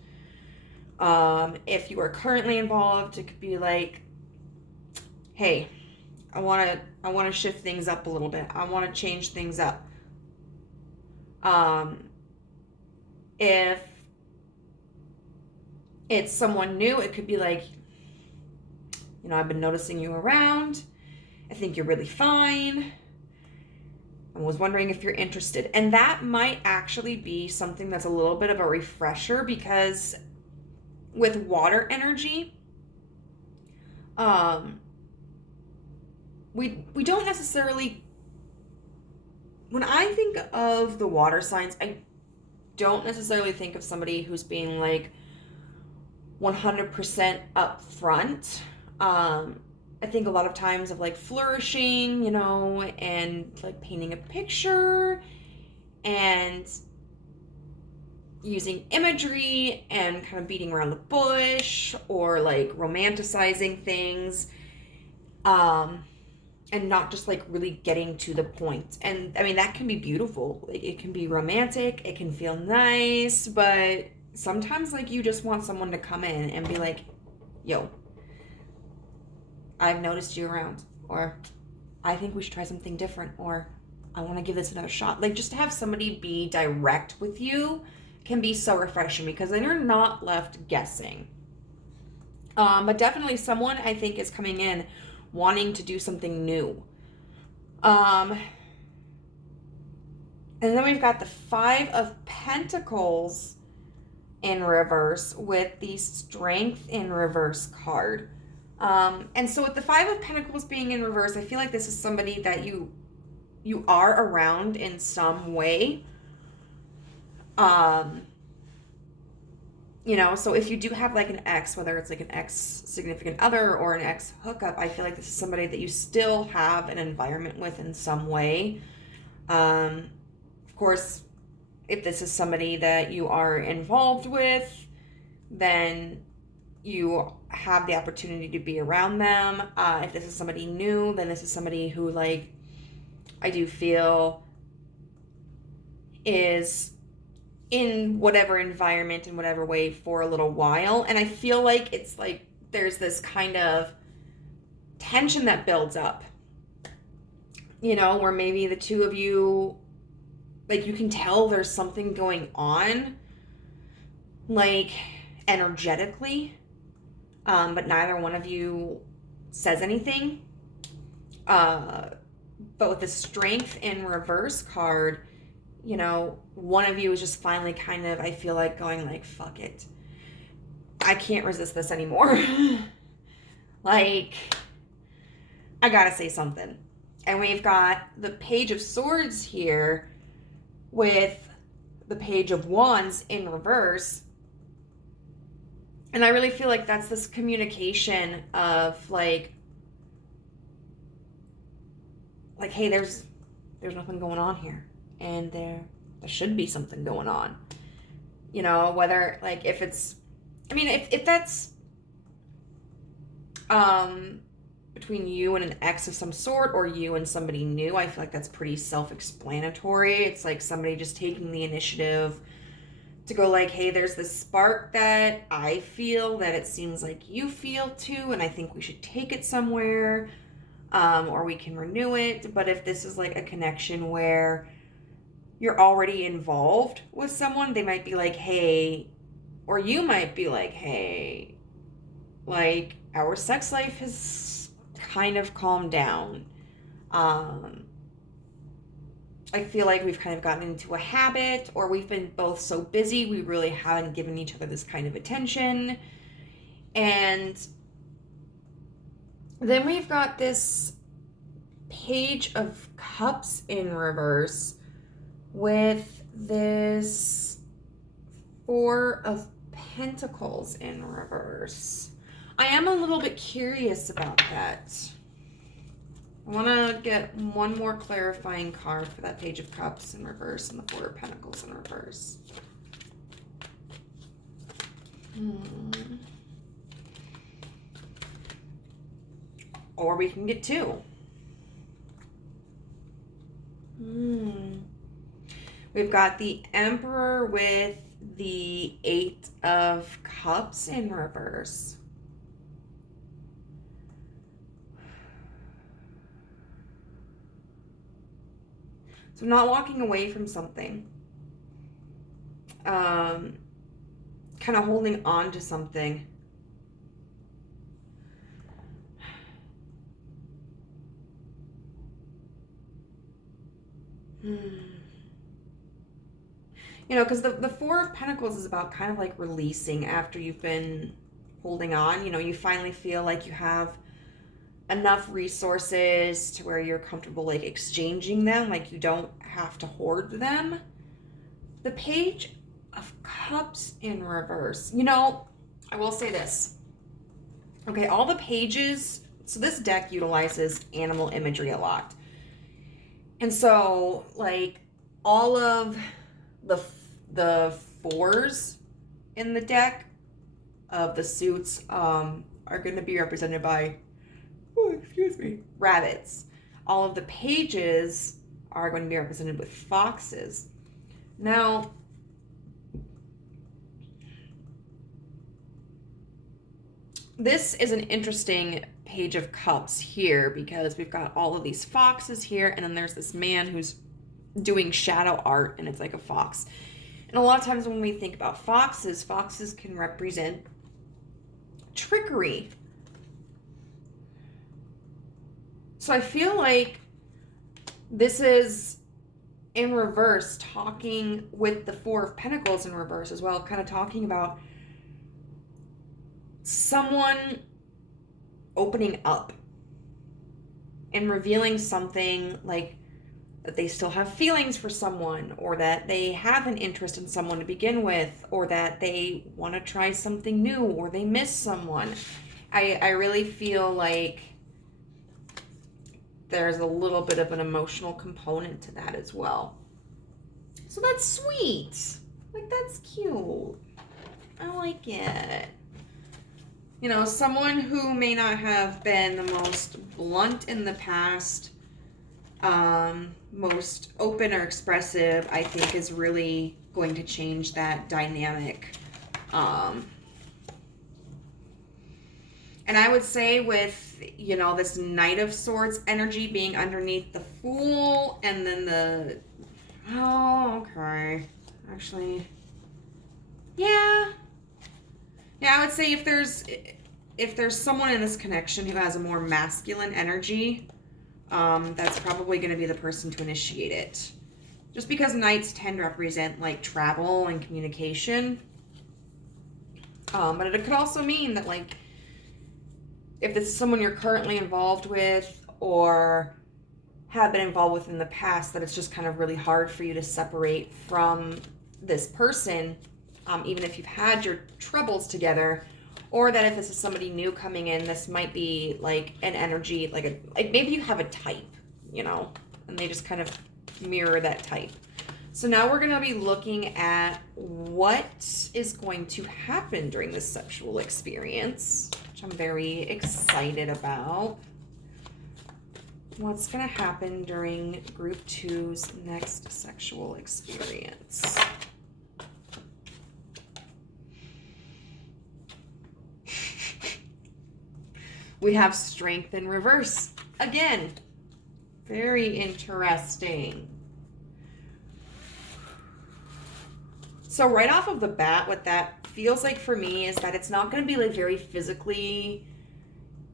If you are currently involved, it could be like, hey, I want to shift things up a little bit. I want to change things up. If it's someone new, it could be like, you know, I've been noticing you around. I think you're really fine. I was wondering if you're interested. And that might actually be something that's a little bit of a refresher, because with water energy, we don't necessarily, when I think of the water signs, I don't necessarily think of somebody who's being like 100% upfront. I think a lot of times of like flourishing, you know, and like painting a picture and using imagery and kind of beating around the bush or like romanticizing things. And not just like really getting to the point. And I mean, that can be beautiful. Like, it can be romantic, it can feel nice, but sometimes like you just want someone to come in and be like, yo, I've noticed you around, or I think we should try something different, or I want to give this another shot. Like, just to have somebody be direct with you can be so refreshing, because then you're not left guessing. But definitely someone I think is coming in wanting to do something new. And then we've got the 5 of Pentacles in reverse with the Strength in reverse card. And so with the 5 of Pentacles being in reverse, I feel like this is somebody that you are around in some way. So if you do have like an ex, whether it's like an ex significant other or an ex hookup, I feel like this is somebody that you still have an environment with in some way. Of course, if this is somebody that you are involved with, then you have the opportunity to be around them. If this is somebody new, then this is somebody who, like, I do feel is in whatever environment in whatever way for a little while. And I feel like it's like there's this kind of tension that builds up, where maybe the two of you, like, you can tell there's something going on, like, energetically, but neither one of you says anything. But with the Strength in reverse card, one of you is just finally kind of, I feel like, going like, fuck it. I can't resist this anymore. Like, I gotta say something. And we've got the Page of Swords here with the Page of Wands in reverse. And I really feel like that's this communication of like, hey, there's nothing going on here. And there should be something going on. Whether, like, if it's, if that's between you and an ex of some sort, or you and somebody new, I feel like that's pretty self-explanatory. It's like somebody just taking the initiative to go like, hey, there's this spark that I feel that it seems like you feel too, and I think we should take it somewhere, or we can renew it. But if this is like a connection where you're already involved with someone, they might be like, hey, or you might be like, hey, like, our sex life has kind of calmed down. I feel like we've kind of gotten into a habit, or we've been both so busy, we really haven't given each other this kind of attention. And then we've got this Page of Cups in reverse with this Four of Pentacles in reverse. I am a little bit curious about that. I want to get one more clarifying card for that Page of Cups in reverse and the Four of Pentacles in reverse. Or we can get two. We've got the Emperor with the Eight of Cups in reverse. So not walking away from something. Kind of holding on to something. Because the Four of Pentacles is about kind of like releasing after you've been holding on. You finally feel like you have enough resources to where you're comfortable like exchanging them, like you don't have to hoard them. The Page of Cups in reverse. I will say this. Okay, all the pages, so this deck utilizes animal imagery a lot. And so, like, all of the fours in the deck of the suits are going to be represented by, rabbits. All of the pages are going to be represented with foxes. Now, this is an interesting Page of Cups here because we've got all of these foxes here, and then there's this man who's doing shadow art, and it's like a fox. And a lot of times when we think about foxes can represent trickery. So I feel like this is in reverse, talking with the Four of Pentacles in reverse as well, kind of talking about someone opening up and revealing something like that they still have feelings for someone, or that they have an interest in someone to begin with, or that they want to try something new, or they miss someone. I really feel like there's a little bit of an emotional component to that as well. So that's sweet. Like, that's cute. I like it. You know, someone who may not have been the most blunt in the past, most open or expressive, I think is really going to change that dynamic. And I would say with, you know, this Knight of Swords energy being underneath the Fool, and then the, oh, okay. Actually, yeah. Yeah, I would say if there's someone in this connection who has a more masculine energy, that's probably going to be the person to initiate it. Just because Knights tend to represent like travel and communication. But it could also mean that, like, if this is someone you're currently involved with or have been involved with in the past, that it's just kind of really hard for you to separate from this person, even if you've had your troubles together. Or that if this is somebody new coming in, this might be like an energy, like maybe you have a type, you know, and they just kind of mirror that type. So now we're going to be looking at what is going to happen during this sexual experience, which I'm very excited about. What's going to happen during Group 2's next sexual experience? We have Strength in reverse. Again, very interesting. So right off of the bat, what that feels like for me is that it's not going to be like very physically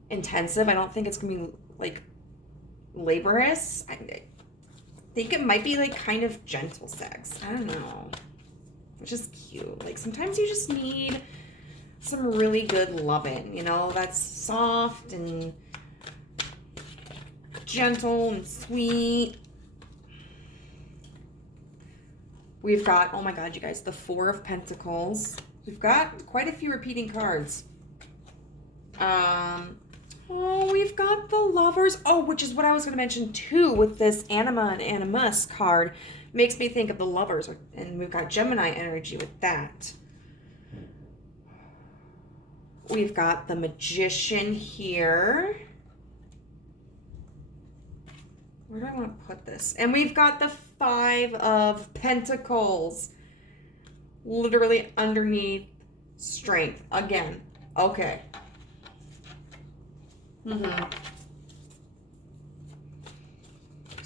intensive. I don't think it's going to be like laborious. I think it might be like kind of gentle sex. I don't know. Which is cute. Like sometimes you just need some really good loving, you know, that's soft and gentle and sweet. We've got, oh my God, you guys, the Four of Pentacles. We've got quite a few repeating cards. Oh, we've got the Lovers. Oh, which is what I was going to mention too with this Anima and Animus card. Makes me think of the Lovers. And we've got Gemini energy with that. We've got the Magician here. Where do I want to put this? And we've got the Five of Pentacles. Literally underneath Strength. Again. Okay.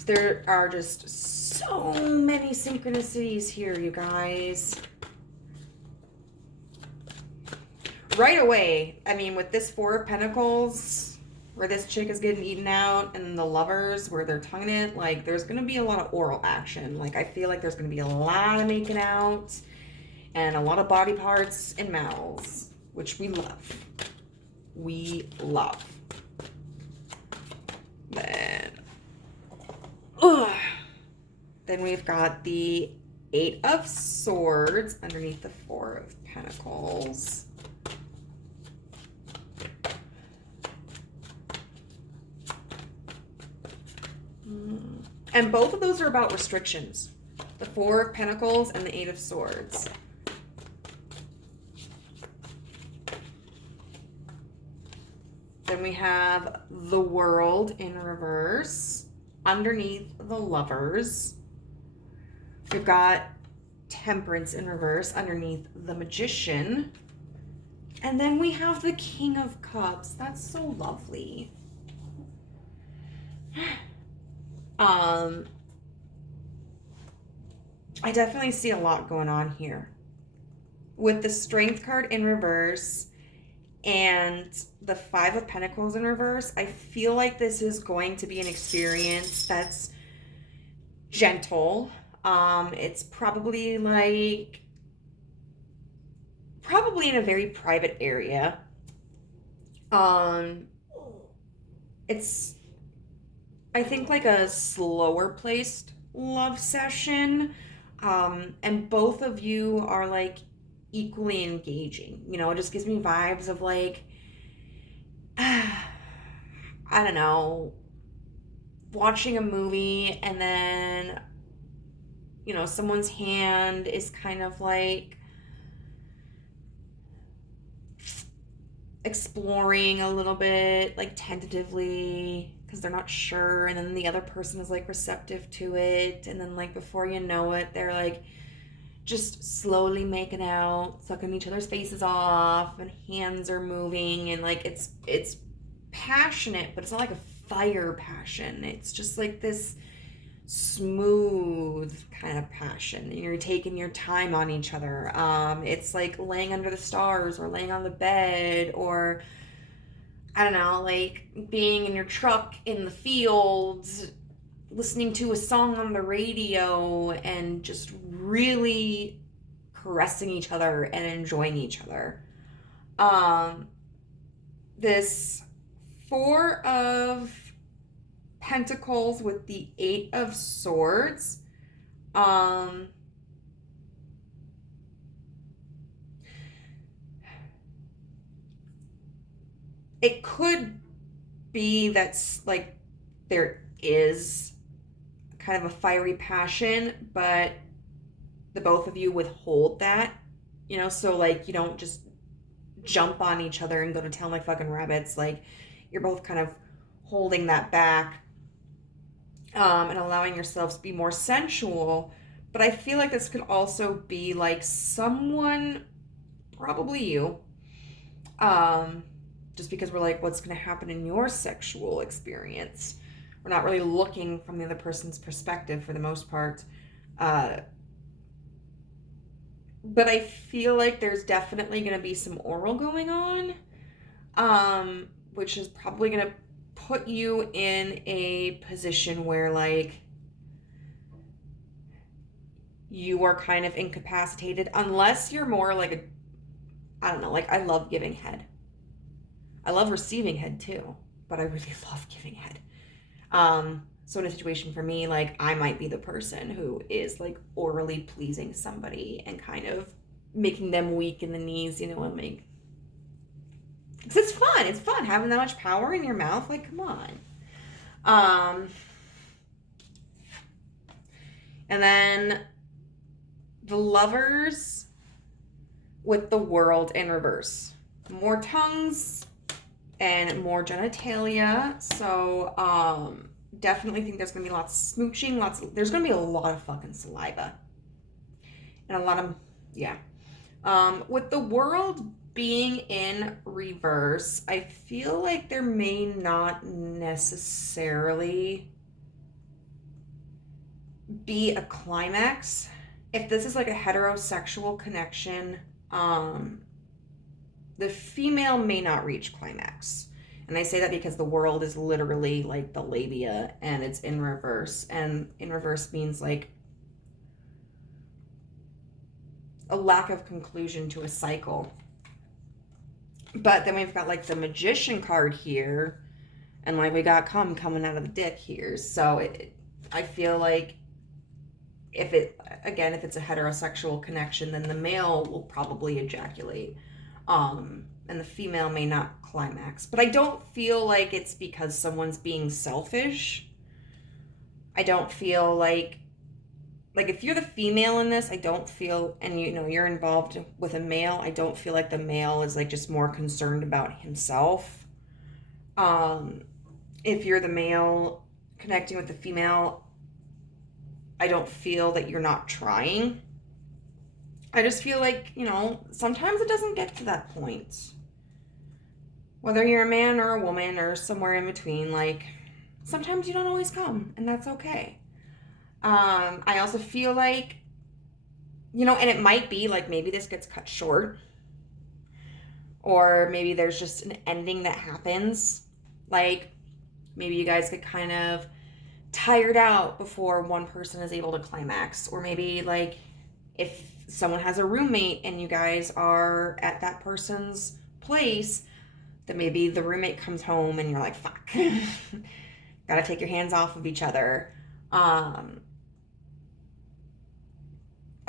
There are just so many synchronicities here, you guys. Right away, I mean, with this Four of Pentacles, where this chick is getting eaten out, and then the Lovers, where they're tonguing it, like, there's going to be a lot of oral action. Like, I feel like there's going to be a lot of making out, and a lot of body parts and mouths, which we love. We love. Then we've got the Eight of Swords underneath the Four of Pentacles. And both of those are about restrictions. The Four of Pentacles and the Eight of Swords. Then we have the World in reverse underneath the Lovers. We've got Temperance in reverse underneath the Magician. And then we have the King of Cups. That's so lovely. I definitely see a lot going on here. With the Strength card in reverse and the Five of Pentacles in reverse, I feel like this is going to be an experience that's gentle. It's probably in a very private area. It's, I think, like a slower paced love session. And both of you are like equally engaging. You know, it just gives me vibes of like, I don't know, watching a movie and then, you know, someone's hand is kind of like exploring a little bit, like tentatively, because they're not sure, and then the other person is like receptive to it, and then like before you know it, they're like just slowly making out, sucking each other's faces off, and hands are moving, and like it's passionate, but it's not like a fire passion. It's just like this smooth kind of passion. You're taking your time on each other. It's like laying under the stars or laying on the bed, or I don't know, like being in your truck in the fields, listening to a song on the radio, and just really caressing each other and enjoying each other. Um, this Four of Pentacles with the Eight of Swords. It could be that's like there is kind of a fiery passion, but the both of you withhold that, you know, so like you don't just jump on each other and go to town like fucking rabbits. Like you're both kind of holding that back, and allowing yourselves to be more sensual. But I feel like this could also be like someone, probably you, um, just because we're like, what's going to happen in your sexual experience? We're not really looking from the other person's perspective for the most part. But I feel like there's definitely going to be some oral going on, which is probably going to put you in a position where like you are kind of incapacitated, unless you're more like a, I don't know, like I love giving head. I love receiving head too, but I really love giving head. So in a situation for me, like I might be the person who is like orally pleasing somebody and kind of making them weak in the knees, you know, and like, because it's fun. It's fun having that much power in your mouth. Like, come on. And then the Lovers with the World in reverse. More tongues and more genitalia. So, definitely think there's gonna be lots of smooching, there's gonna be a lot of fucking saliva. And a lot of, yeah. With the World being in reverse, I feel like there may not necessarily be a climax. If this is like a heterosexual connection, the female may not reach climax. And I say that because the World is literally like the labia and it's in reverse. And in reverse means like a lack of conclusion to a cycle. But then we've got like the Magician card here, and like we got cum coming out of the dick here. So I feel like if it's a heterosexual connection, then the male will probably ejaculate, and the female may not climax. But I don't feel like it's because someone's being selfish. I don't feel like if you're the female in this, I don't feel, and you know you're involved with a male, I don't feel like the male is like just more concerned about himself. If you're the male connecting with the female, I don't feel that you're not trying. I just feel like, you know, sometimes it doesn't get to that point. Whether you're a man or a woman or somewhere in between, like sometimes you don't always come, and that's okay. I also feel like, you know, and it might be like maybe this gets cut short, or maybe there's just an ending that happens. Like maybe you guys get kind of tired out before one person is able to climax, or maybe like if someone has a roommate and you guys are at that person's place, that maybe the roommate comes home and you're like, fuck, gotta take your hands off of each other.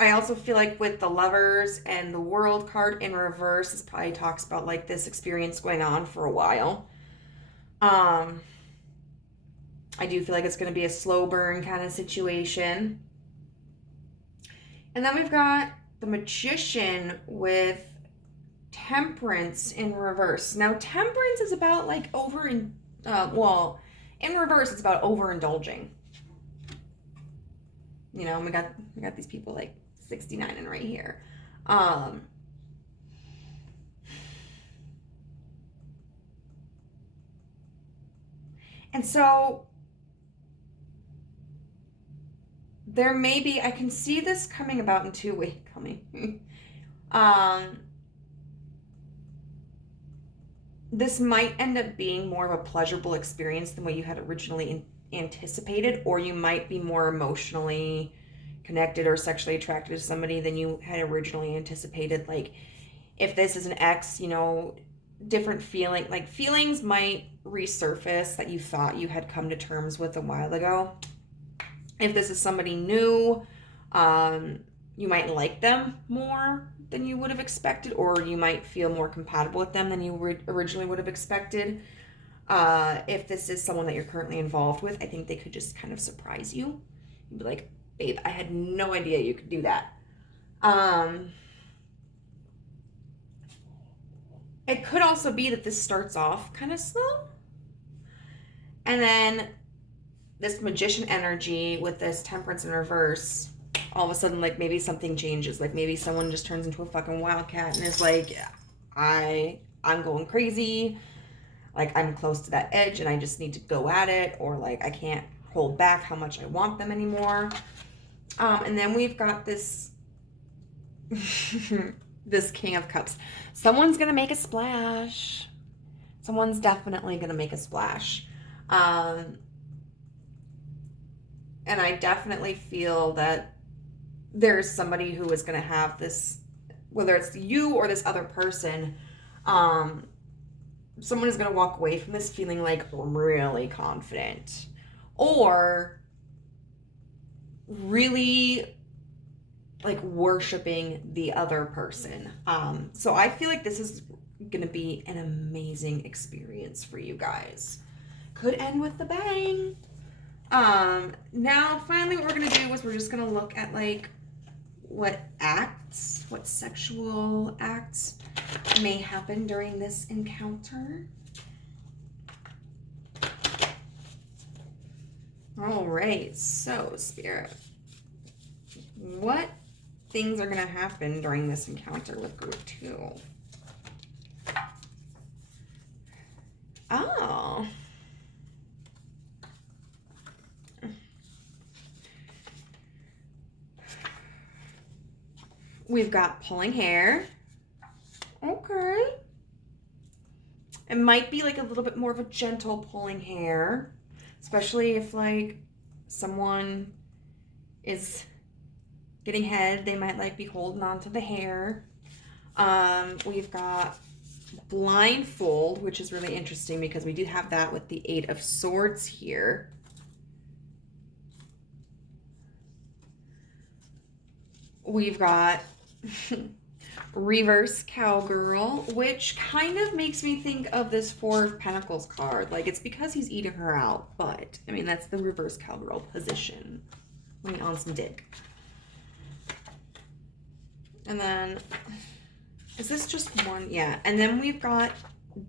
I also feel like with the Lovers and the World card in reverse, this probably talks about like this experience going on for a while. I do feel like it's going to be a slow burn kind of situation. And then we've got the Magician with Temperance in reverse. Now, Temperance is about like in reverse, it's about overindulging. You know, we got these people like 69 and right here. And so there may be, I can see this coming about in two ways. This might end up being more of a pleasurable experience than what you had originally anticipated, or you might be more emotionally connected or sexually attracted to somebody than you had originally anticipated. Like, if this is an ex, you know, different feelings might resurface that you thought you had come to terms with a while ago. If this is somebody new, you might like them more than you would have expected, or you might feel more compatible with them than you originally would have expected. If this is someone that you're currently involved with, I think they could just kind of surprise you. You'd be like, babe, I had no idea you could do that. It could also be that this starts off kind of slow, and then this Magician energy with this Temperance in reverse, all of a sudden, like, maybe something changes. Like, maybe someone just turns into a fucking wildcat and is like, I'm going crazy. Like, I'm close to that edge and I just need to go at it. Or, like, I can't hold back how much I want them anymore. And then we've got this this King of Cups. Someone's going to make a splash. Someone's definitely going to make a splash. And I definitely feel that there's somebody who is going to have this, whether it's you or this other person, someone is going to walk away from this feeling like really confident or really like worshiping the other person. So I feel like this is going to be an amazing experience for you guys. Could end with a bang. Now finally what we're going to do is we're just going to look at like what sexual acts may happen during this encounter. All right, so Spirit, what things are going to happen during this encounter with group 2? Oh. We've got pulling hair. Okay. It might be like a little bit more of a gentle pulling hair, especially if like someone is getting head, they might like be holding on to the hair. We've got blindfold, which is really interesting because we do have that with the 8 of Swords here. We've got reverse cowgirl, which kind of makes me think of this 4 of Pentacles card. Like, it's because he's eating her out, but I mean, that's the reverse cowgirl position when you're on some dick. And then, is this just one? Yeah. And then we've got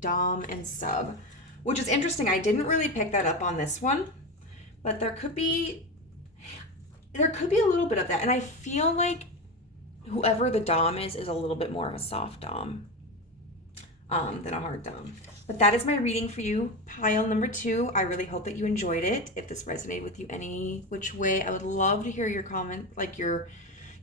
dom and sub, which is interesting. I didn't really pick that up on this one, but there could be a little bit of that. And I feel like whoever the dom is a little bit more of a soft dom than a hard dom. But that is my reading for you, pile number 2. I really hope that you enjoyed it. If this resonated with you any which way, I would love to hear your comment, like your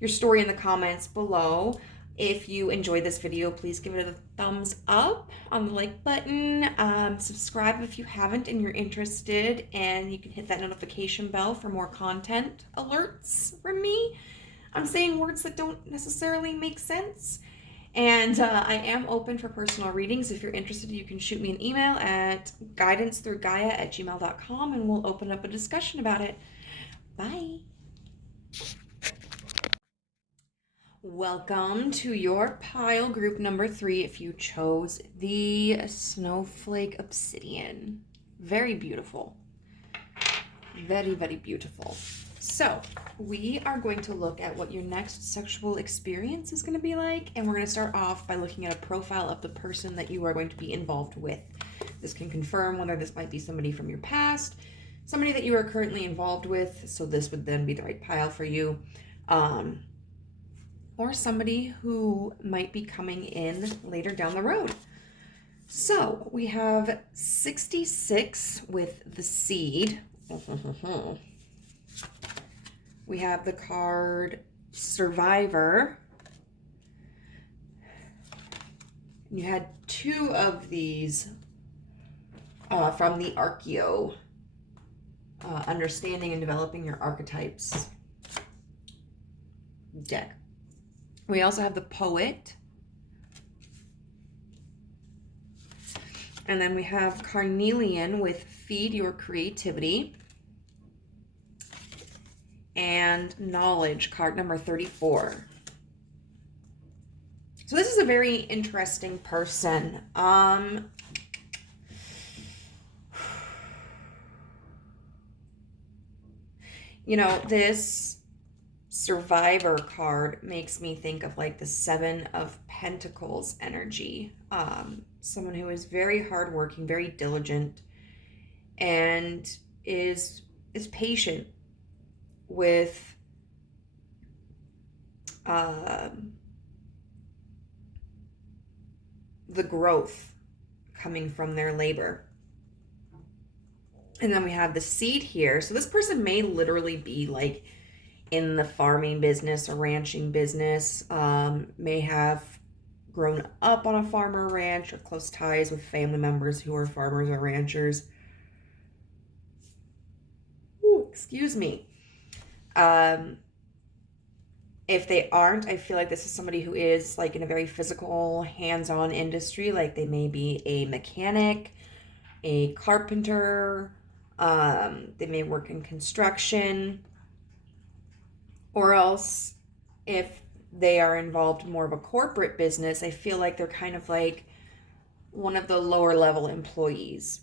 story in the comments below. If you enjoyed this video, please give it a thumbs up on the like button. Subscribe if you haven't and you're interested, and you can hit that notification bell for more content alerts from me. I'm saying words that don't necessarily make sense. And I am open for personal readings. If you're interested, you can shoot me an email at guidancethroughgaia@gmail.com and we'll open up a discussion about it. Bye. Welcome to your pile group number 3 if you chose the Snowflake Obsidian. Very beautiful. Very, very beautiful. So we are going to look at what your next sexual experience is going to be like, and we're going to start off by looking at a profile of the person that you are going to be involved with. This can confirm whether this might be somebody from your past, somebody that you are currently involved with, so this would then be the right pile for you, or somebody who might be coming in later down the road. So we have 66 with the seed. We have the card Survivor. You had 2 of these from the Archeo, Understanding and Developing Your Archetypes deck. We also have the Poet. And then we have Carnelian with Feed Your Creativity. And Knowledge, card number 34. So this is a very interesting person. You know, this Survivor card makes me think of like the 7 of Pentacles energy. Someone who is very hardworking, very diligent, and is patient with the growth coming from their labor. And then we have the seed here. So this person may literally be like in the farming business or ranching business, may have grown up on a farm or ranch or close ties with family members who are farmers or ranchers. Ooh, excuse me. If they aren't, I feel like this is somebody who is like in a very physical, hands-on industry. Like they may be a mechanic, a carpenter, they may work in construction, or else if they are involved in more of a corporate business, I feel like they're kind of like one of the lower level employees.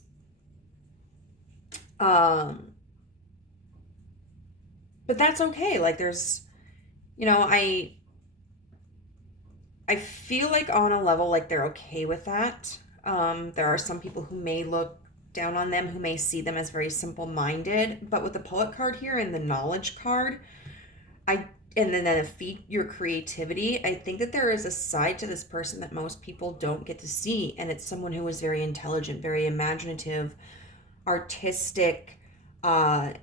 But that's okay. Like there's, you know, I feel like on a level like they're okay with that. There are some people who may look down on them, who may see them as very simple-minded, but with the Poet card here and the Knowledge card, and then Feed Your Creativity, I think that there is a side to this person that most people don't get to see, and it's someone who is very intelligent, very imaginative, artistic, and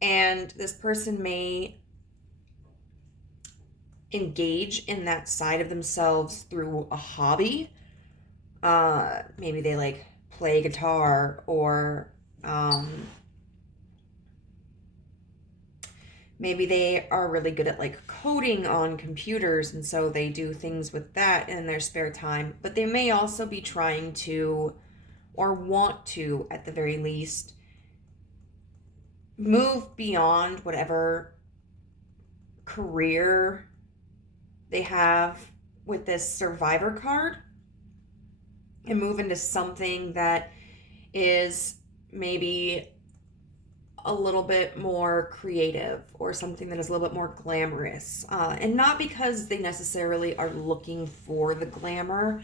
this person may engage in that side of themselves through a hobby. Maybe they like play guitar, or maybe they are really good at like coding on computers, and so they do things with that in their spare time. But they may also be trying to, or want to at the very least, move beyond whatever career they have with this Survivor card and move into something that is maybe a little bit more creative, or something that is a little bit more glamorous. And not because they necessarily are looking for the glamour.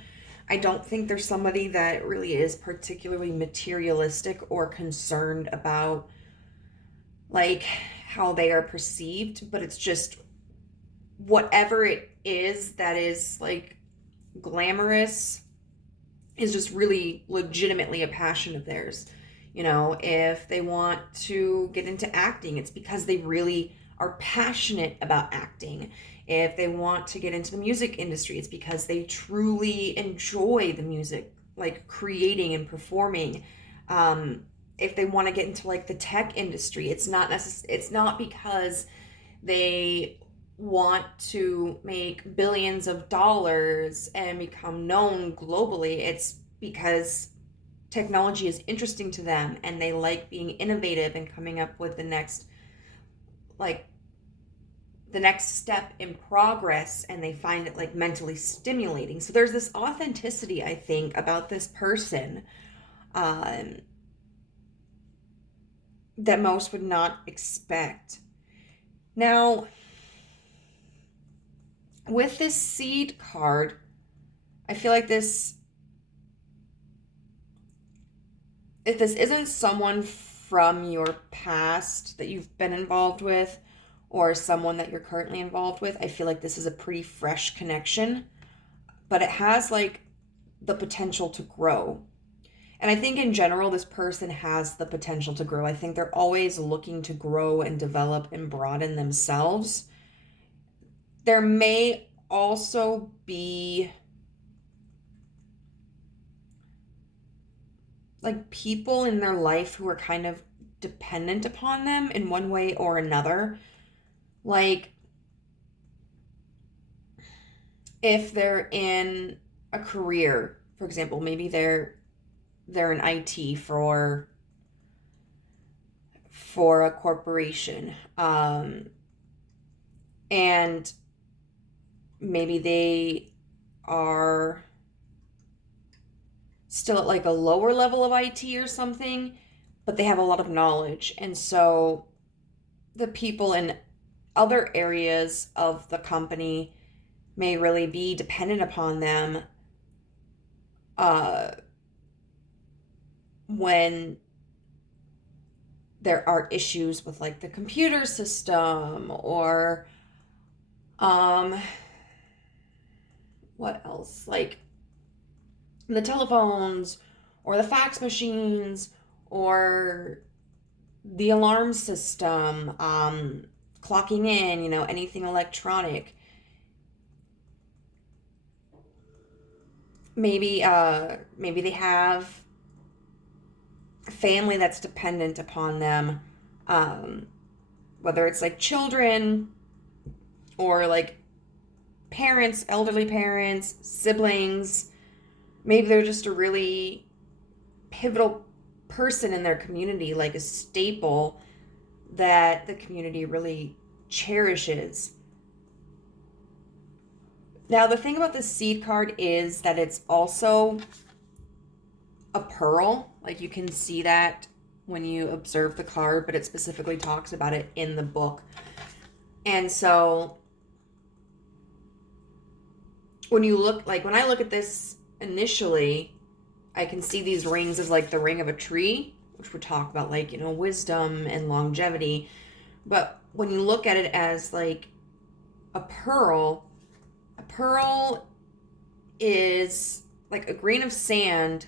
I don't think there's somebody that really is particularly materialistic or concerned about like how they are perceived, but it's just whatever it is that is like glamorous is just really legitimately a passion of theirs. You know, if they want to get into acting, it's because they really are passionate about acting. If they want to get into the music industry, it's because they truly enjoy the music, like creating and performing. If they want to get into like the tech industry, it's not because they want to make billions of dollars and become known globally. It's because technology is interesting to them and they like being innovative and coming up with the the next step in progress, and they find it like mentally stimulating. So there's this authenticity, I think, about this person that most would not expect. Now, with this seed card, I feel like if this isn't someone from your past that you've been involved with, or someone that you're currently involved with, I feel like this is a pretty fresh connection, but it has like the potential to grow. And I think in general, this person has the potential to grow. I think they're always looking to grow and develop and broaden themselves. There may also be like people in their life who are kind of dependent upon them in one way or another. Like, if they're in a career, for example, maybe they're in IT for a corporation, and maybe they are still at like a lower level of IT or something, but they have a lot of knowledge, and so the people in other areas of the company may really be dependent upon them when there are issues with like the computer system, or what else, like the telephones or the fax machines or the alarm system, clocking in, anything electronic. Maybe they have a family that's dependent upon them, whether it's like children or like parents, elderly parents, siblings. Maybe they're just a really pivotal person in their community, like a staple that the community really cherishes. Now, the thing about the seed card is that it's also a pearl. Like, you can see that when you observe the card, but it specifically talks about it in the book. And so when I look at this initially, I can see these rings as like the ring of a tree, which would talk about like, wisdom and longevity. But when you look at it as like a pearl is like a grain of sand.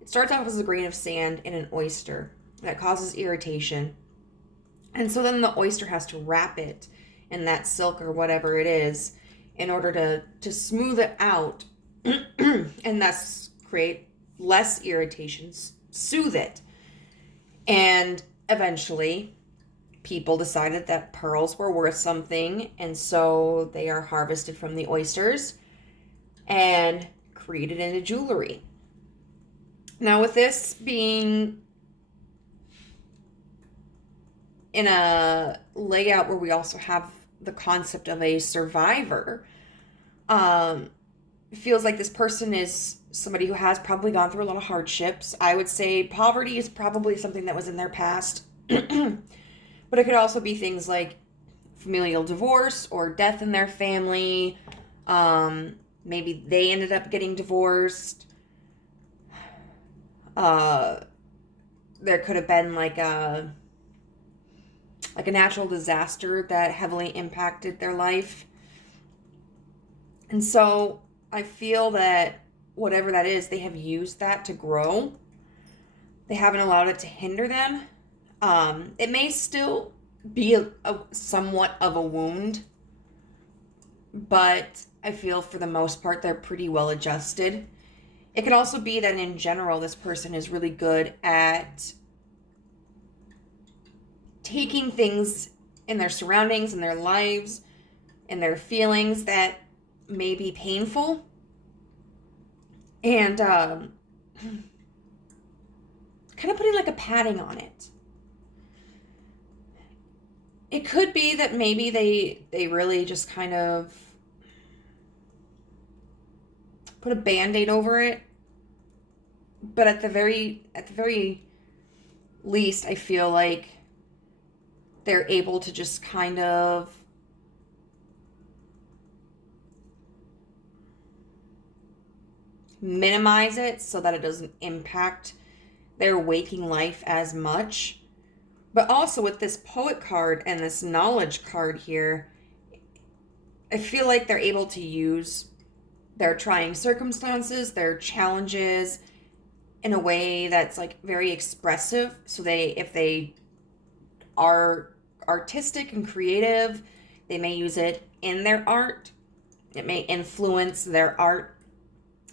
It starts off as a grain of sand in an oyster that causes irritation. And so then the oyster has to wrap it in that silk or whatever it is in order to smooth it out and thus create less irritations, soothe it. And eventually people decided that pearls were worth something, and so they are harvested from the oysters and created into jewelry. Now, with this being in a layout where we also have the concept of a survivor, it feels like this person is somebody who has probably gone through a lot of hardships. I would say poverty is probably something that was in their past. But it could also be things like familial divorce or death in their family. Maybe they ended up getting divorced. There could have been like a natural disaster that heavily impacted their life. And so I feel that whatever that is, they have used that to grow. They haven't allowed it to hinder them. It may still be a somewhat of a wound, but I feel for the most part they're pretty well adjusted. It could also be that in general this person is really good at taking things in their surroundings, in their lives, in their feelings that may be painful, and kind of putting like a padding on it. it could be that maybe they really just kind of put a band-aid over it. But at the very least, I feel like they're able to just kind of minimize it so that it doesn't impact their waking life as much. But also with this poet card and this knowledge card here, I feel like they're able to use their trying circumstances, their challenges in a way that's like very expressive. So if they are artistic and creative, they may use it in their art. It may influence their art.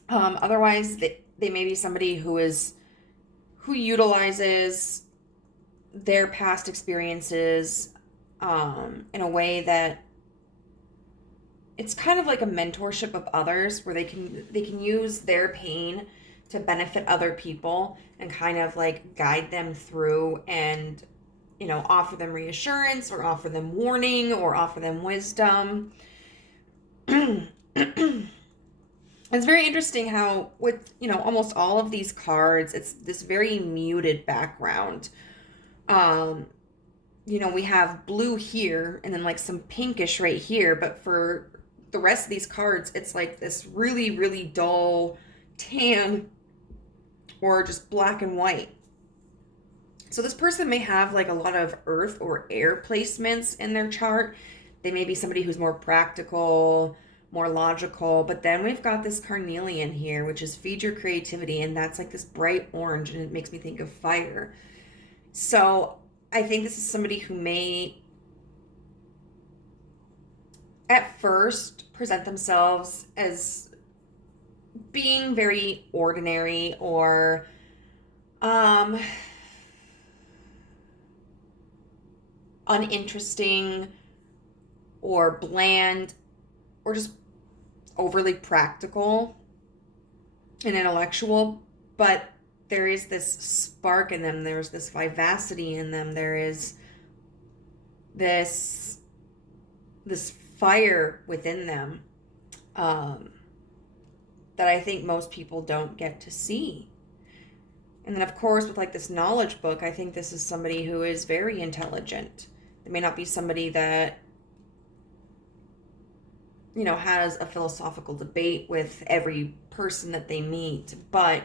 Otherwise, they may be somebody who utilizes their past experiences in a way that it's kind of like a mentorship of others, where they can use their pain to benefit other people and kind of like guide them through, and offer them reassurance or offer them warning or offer them wisdom. It's very interesting how with, almost all of these cards, it's this very muted background. We have blue here and then like some pinkish right here, but for the rest of these cards, it's like this really, really dull tan or just black and white. So this person may have like a lot of earth or air placements in their chart. They may be somebody who's more practical, more logical, but then we've got this carnelian here, which is feed your creativity, and that's like this bright orange, and it makes me think of fire. So I think this is somebody who may at first present themselves as being very ordinary or uninteresting or bland or just overly practical and intellectual, but there is this spark in them, there's this vivacity in them, there is this fire within them that I think most people don't get to see. And then of course with like this knowledge book, I think this is somebody who is very intelligent. They may not be somebody that has a philosophical debate with every person that they meet, but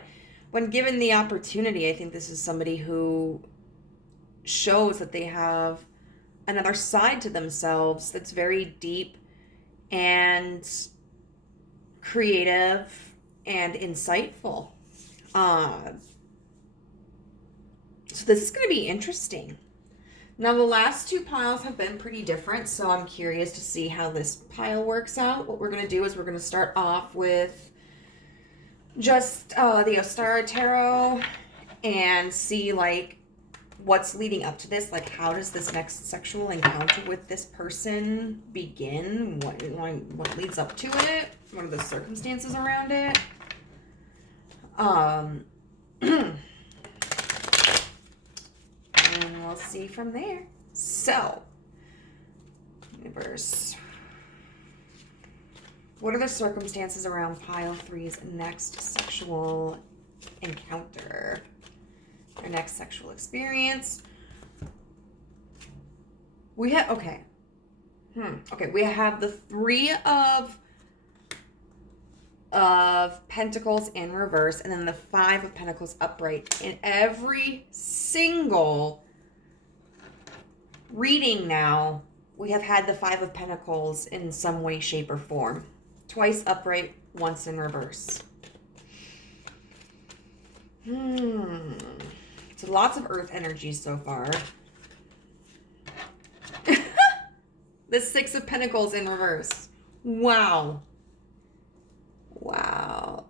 when given the opportunity, I think this is somebody who shows that they have another side to themselves that's very deep and creative and insightful. So this is going to be interesting. Now, the last two piles have been pretty different, so I'm curious to see how this pile works out. What we're going to do is we're going to start off with just the Ostara Tarot and see, like, what's leading up to this. Like, how does this next sexual encounter with this person begin? What leads up to it? What are the circumstances around it? And we'll see from there. So, universe, what are the circumstances around pile 3's next sexual encounter? Their next sexual experience. We have, okay. We have the 3 of Pentacles in reverse, and then the 5 of Pentacles upright. In every single reading now, we have had the 5 of Pentacles in some way, shape, or form. Twice upright, once in reverse. So lots of earth energy so far. The 6 of Pentacles in reverse. Wow. Wow.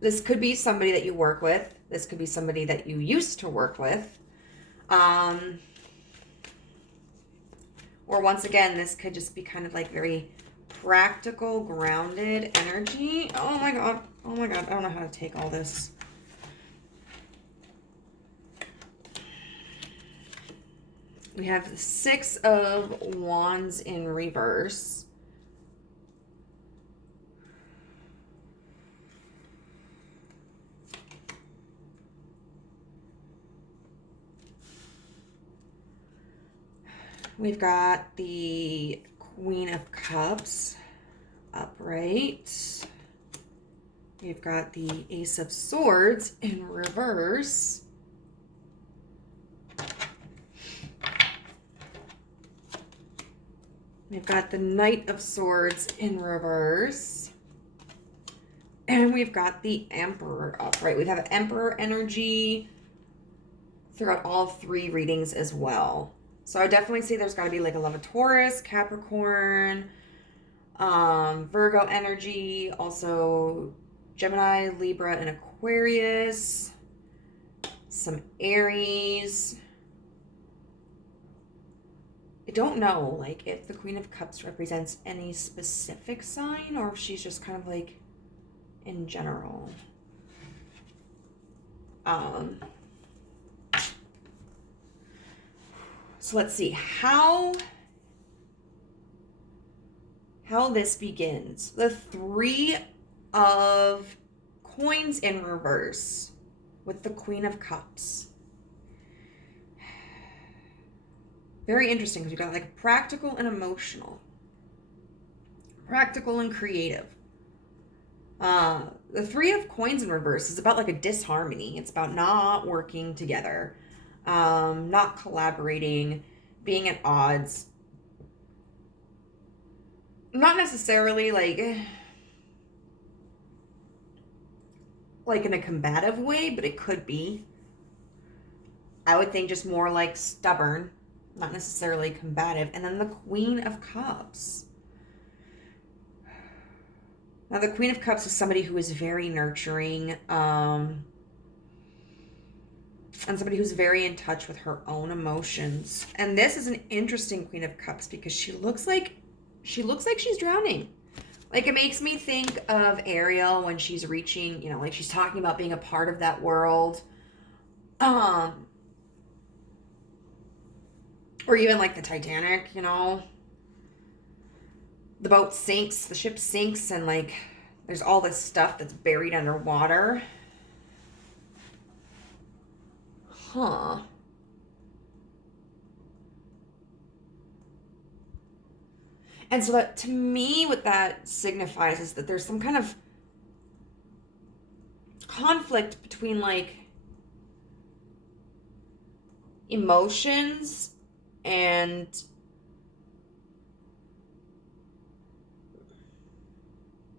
This could be somebody that you work with. This could be somebody that you used to work with. Or once again, this could just be kind of like very practical, grounded energy. Oh my God. Oh my God. I don't know how to take all this. We have the Six of Wands in reverse. We've got the Queen of Cups upright. We've got the Ace of Swords in reverse. We've got the Knight of Swords in reverse. And we've got the Emperor upright. We have Emperor energy throughout all three readings as well. So I definitely see there's got to be like a lot of Taurus, Capricorn, Virgo energy, also Gemini, Libra, and Aquarius, some Aries. I don't know, like, if the Queen of Cups represents any specific sign or if she's just kind of like in general. So let's see how this begins. The Three of Coins in reverse with the Queen of Cups. Very interesting because we've got like practical and emotional. Practical and creative. The Three of Coins in reverse is about like a disharmony. It's about not working together, not collaborating, being at odds. Not necessarily like in a combative way, but it could be. I would think just more like stubborn, not necessarily combative. And then the Queen of Cups. Now, the Queen of Cups is somebody who is very nurturing, and somebody who's very in touch with her own emotions. And this is an interesting Queen of Cups because she looks like she's drowning. Like, it makes me think of Ariel when she's reaching, you know, like she's talking about being a part of that world. Or even like the Titanic, you know. The boat sinks, the ship sinks, and like there's all this stuff that's buried underwater. Huh. And so that, to me, what that signifies is that there's some kind of conflict between like emotions and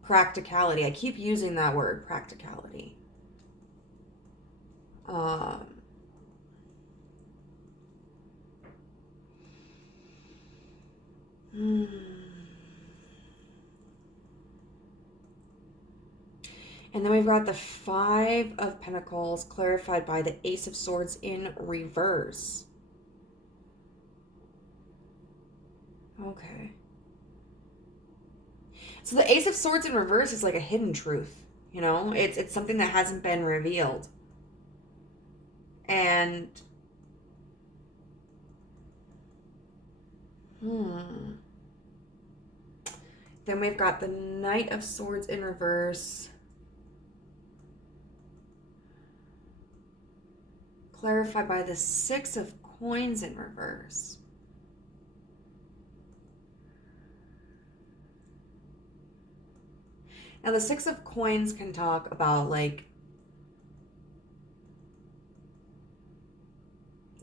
practicality. I keep using that word, practicality. And then we've got the Five of Pentacles clarified by the Ace of Swords in reverse. Okay. So the Ace of Swords in reverse is like a hidden truth, you know? It's something that hasn't been revealed. And then we've got the Knight of Swords in reverse. Clarified by the Six of Coins in reverse. Now, the Six of Coins can talk about like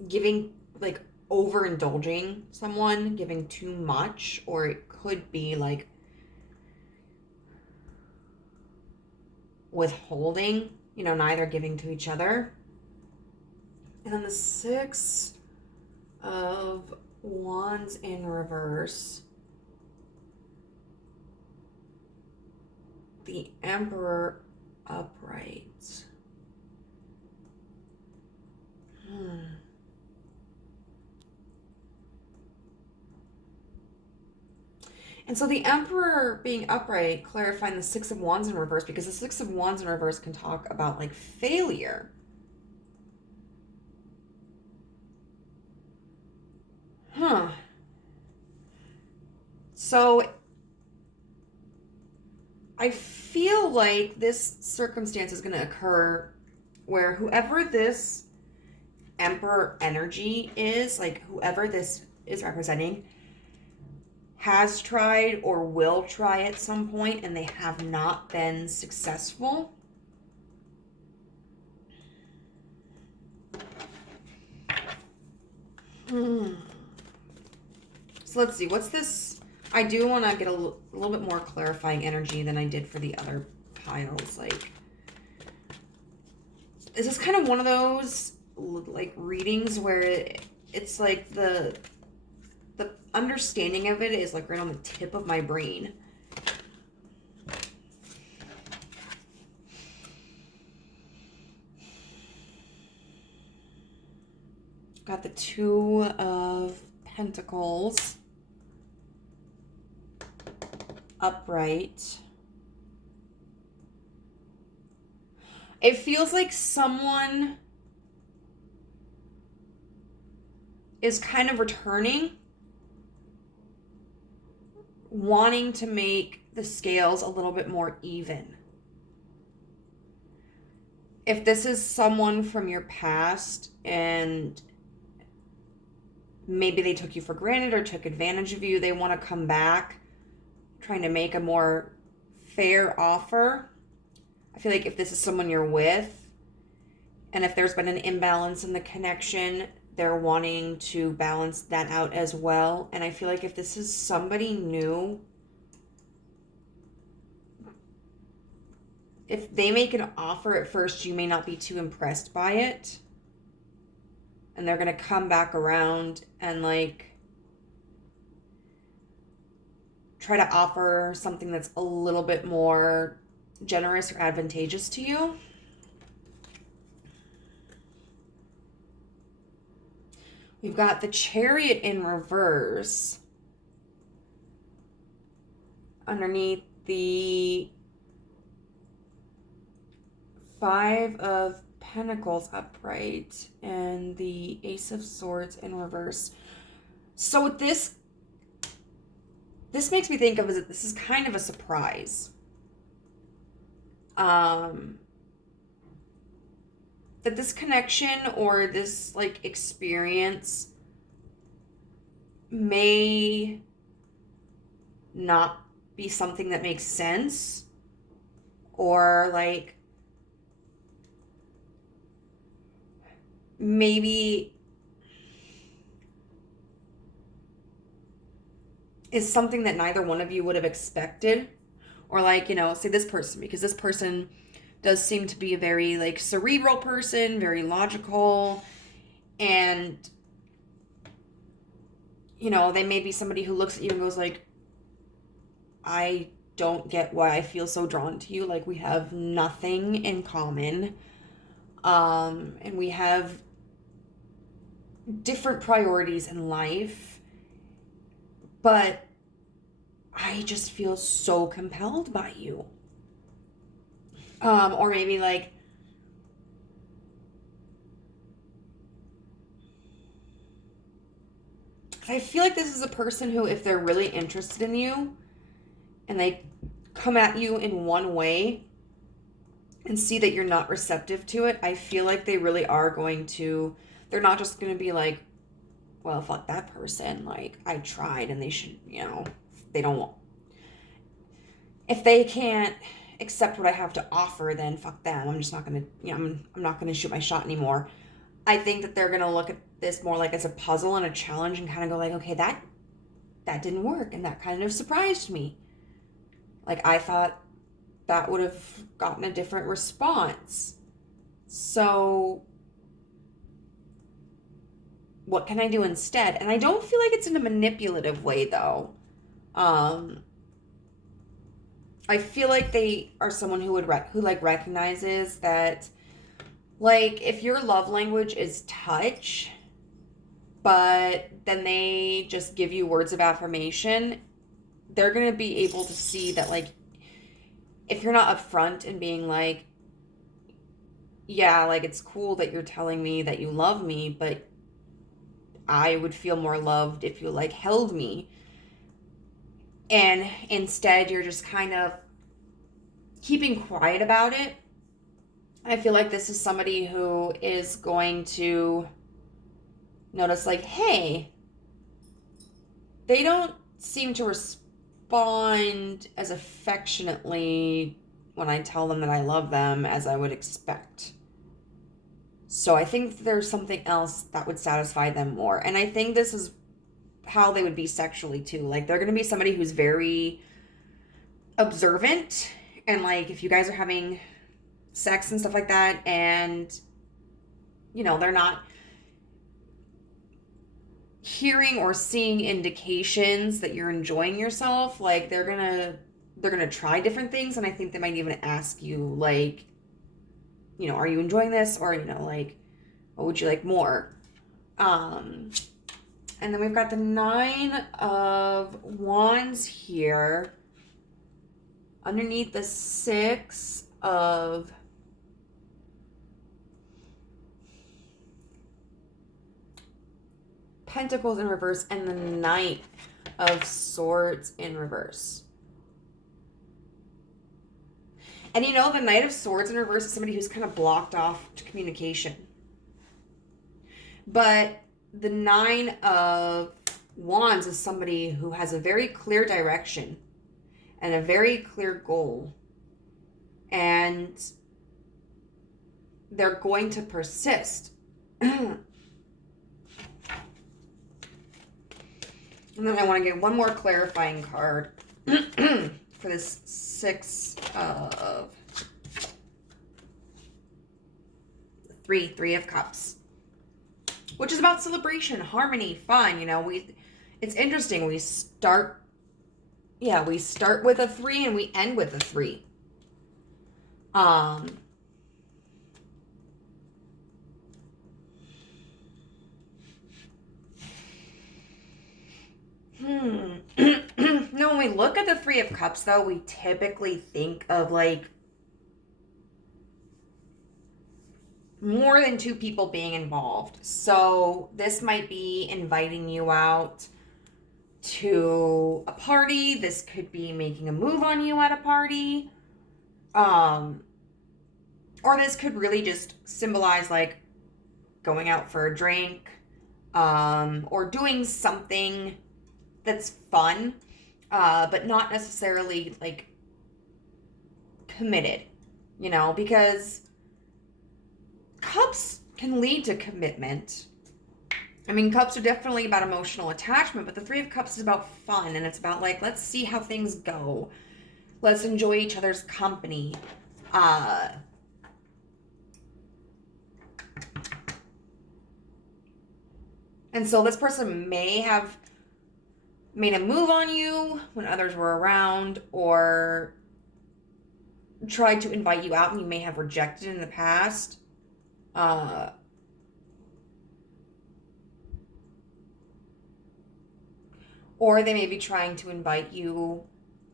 giving, like overindulging someone, giving too much, or it could be like withholding, you know, neither giving to each other. And then the Six of Wands in reverse. The Emperor upright. And so the Emperor being upright, clarifying the Six of Wands in reverse, because the Six of Wands in reverse can talk about like failure. So I feel like this circumstance is going to occur where whoever this Emperor energy is, like whoever this is representing, has tried or will try at some point and they have not been successful. So let's see, what's this? I do want to get a little bit more clarifying energy than I did for the other piles. Like, is this kind of one of those like readings where it's like the understanding of it is like right on the tip of my brain? Got the Two of Pentacles upright. It feels like someone is kind of returning, wanting to make the scales a little bit more even. If this is someone from your past and maybe they took you for granted or took advantage of you, they want to come back trying to make a more fair offer. I feel like if this is someone you're with, and if there's been an imbalance in the connection, they're wanting to balance that out as well. And I feel like if this is somebody new, if they make an offer at first, you may not be too impressed by it. And they're going to come back around and like try to offer something that's a little bit more generous or advantageous to you. We've got the Chariot in reverse underneath the Five of Pentacles upright and the Ace of Swords in reverse. So with this makes me think of that this is kind of a surprise. That this connection or this like experience may not be something that makes sense, or like maybe is something that neither one of you would have expected. Or like, you know, say this person, because this person does seem to be a very like cerebral person, very logical, and you know, they may be somebody who looks at you and goes like, I don't get why I feel so drawn to you. Like we have nothing in common. And we have different priorities in life, but I just feel so compelled by you. Or maybe like, I feel like this is a person who, if they're really interested in you and they come at you in one way and see that you're not receptive to it, I feel like they really are going to, they're not just going to be like, well, fuck that person. Like, I tried and they should, you know, they don't, if they can't accept what I have to offer, then fuck them. I'm just not going to, you know, I'm not going to shoot my shot anymore. I think that they're going to look at this more like as a puzzle and a challenge and kind of go like, okay, that didn't work. And that kind of surprised me. Like, I thought that would have gotten a different response. So what can I do instead? And I don't feel like it's in a manipulative way, though. I feel like they are someone who would who recognizes that, like, if your love language is touch, but then they just give you words of affirmation, they're gonna be able to see that, like, if you're not upfront and being like, yeah, like, it's cool that you're telling me that you love me, but I would feel more loved if you, like, held me. and instead you're just kind of keeping quiet about it. I feel like this is somebody who is going to notice, like, hey, they don't seem to respond as affectionately when I tell them that I love them as I would expect. So I think there's something else that would satisfy them more. And I think this is how they would be sexually too. Like, they're going to be somebody who's very observant. And like, if you guys are having sex and stuff like that, and, you know, they're not hearing or seeing indications that you're enjoying yourself, like, they're gonna try different things. And I think they might even ask you, like, you know, are you enjoying this? Or, you know, like, what would you like more? And then we've got the 9 of Wands here underneath the 6 of Pentacles in reverse and the Knight of Swords in reverse. And you know, the Knight of Swords in reverse is somebody who's kind of blocked off to communication. But the 9 of Wands is somebody who has a very clear direction and a very clear goal. And they're going to persist. And then I want to get one more clarifying card for this 6 of Three of Cups, which is about celebration, harmony, fun. You know, it's interesting. We start with a 3 and we end with a 3. No, when we look at the 3 of Cups, though, we typically think of, like, more than 2 people being involved. So this might be inviting you out to a party. This could be making a move on you at a party. Or this could really just symbolize, like, going out for a drink, or doing something that's fun, but not necessarily, like, committed, you know, because Cups can lead to commitment. I mean, Cups are definitely about emotional attachment, but the 3 of Cups is about fun, and it's about, like, let's see how things go. Let's enjoy each other's company. And so this person may have made a move on you when others were around, or tried to invite you out and you may have rejected in the past. Or they may be trying to invite you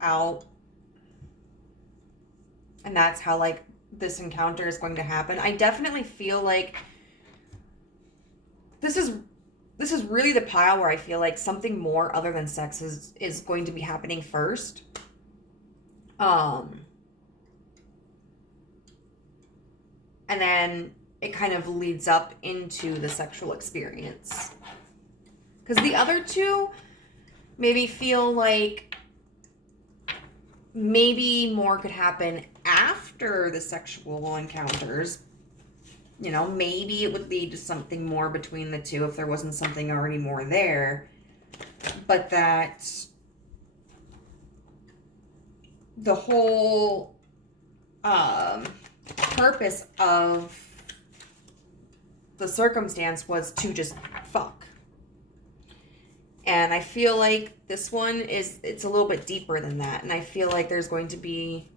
out, and that's how, like, this encounter is going to happen. I definitely feel like this is really the pile where I feel like something more other than sex is going to be happening first. And then it kind of leads up into the sexual experience. Because the other 2 maybe feel like maybe more could happen after the sexual encounters. You know, maybe it would lead to something more between the 2 if there wasn't something already more there. But that the whole purpose of the circumstance was to just fuck. And I feel like this one it's a little bit deeper than that. And I feel like there's going to be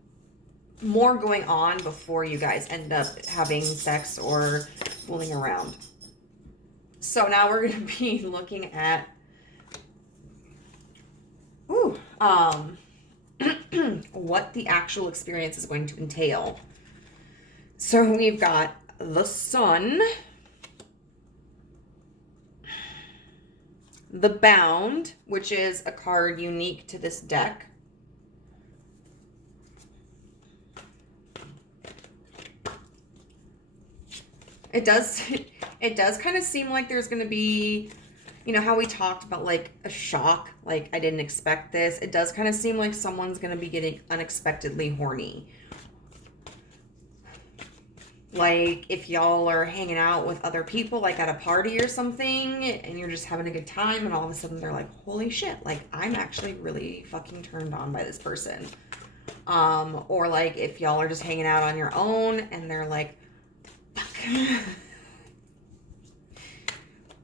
more going on before you guys end up having sex or fooling around. So now we're going to be looking at what the actual experience is going to entail. So we've got the Sun, the Bound, which is a card unique to this deck. It does kind of seem like there's going to be, you know, how we talked about like a shock, like I didn't expect this. It does kind of seem like someone's going to be getting unexpectedly horny. Like if y'all are hanging out with other people, like at a party or something, and you're just having a good time, and all of a sudden they're like, holy shit, like I'm actually really fucking turned on by this person. Or like if y'all are just hanging out on your own and they're like, fuck.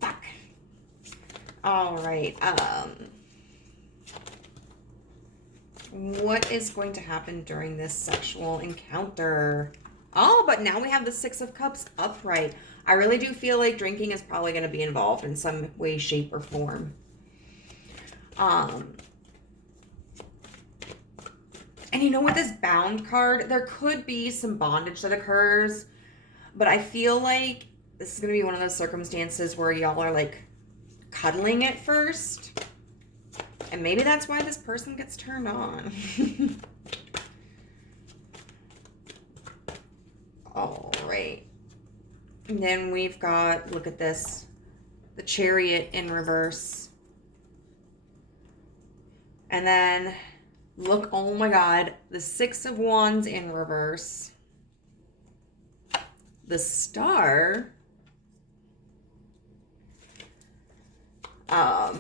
Fuck. All right. What is going to happen during this sexual encounter? Oh, but now we have the Six of Cups upright. I really do feel like drinking is probably going to be involved in some way, shape, or form. And you know, with this Bound card, there could be some bondage that occurs, but I feel like this is going to be one of those circumstances where y'all are like cuddling at first. And maybe that's why this person gets turned on. All right. And then we've got, look at this, the Chariot in reverse. And then, look, oh my God, the Six of Wands in reverse. The Star. And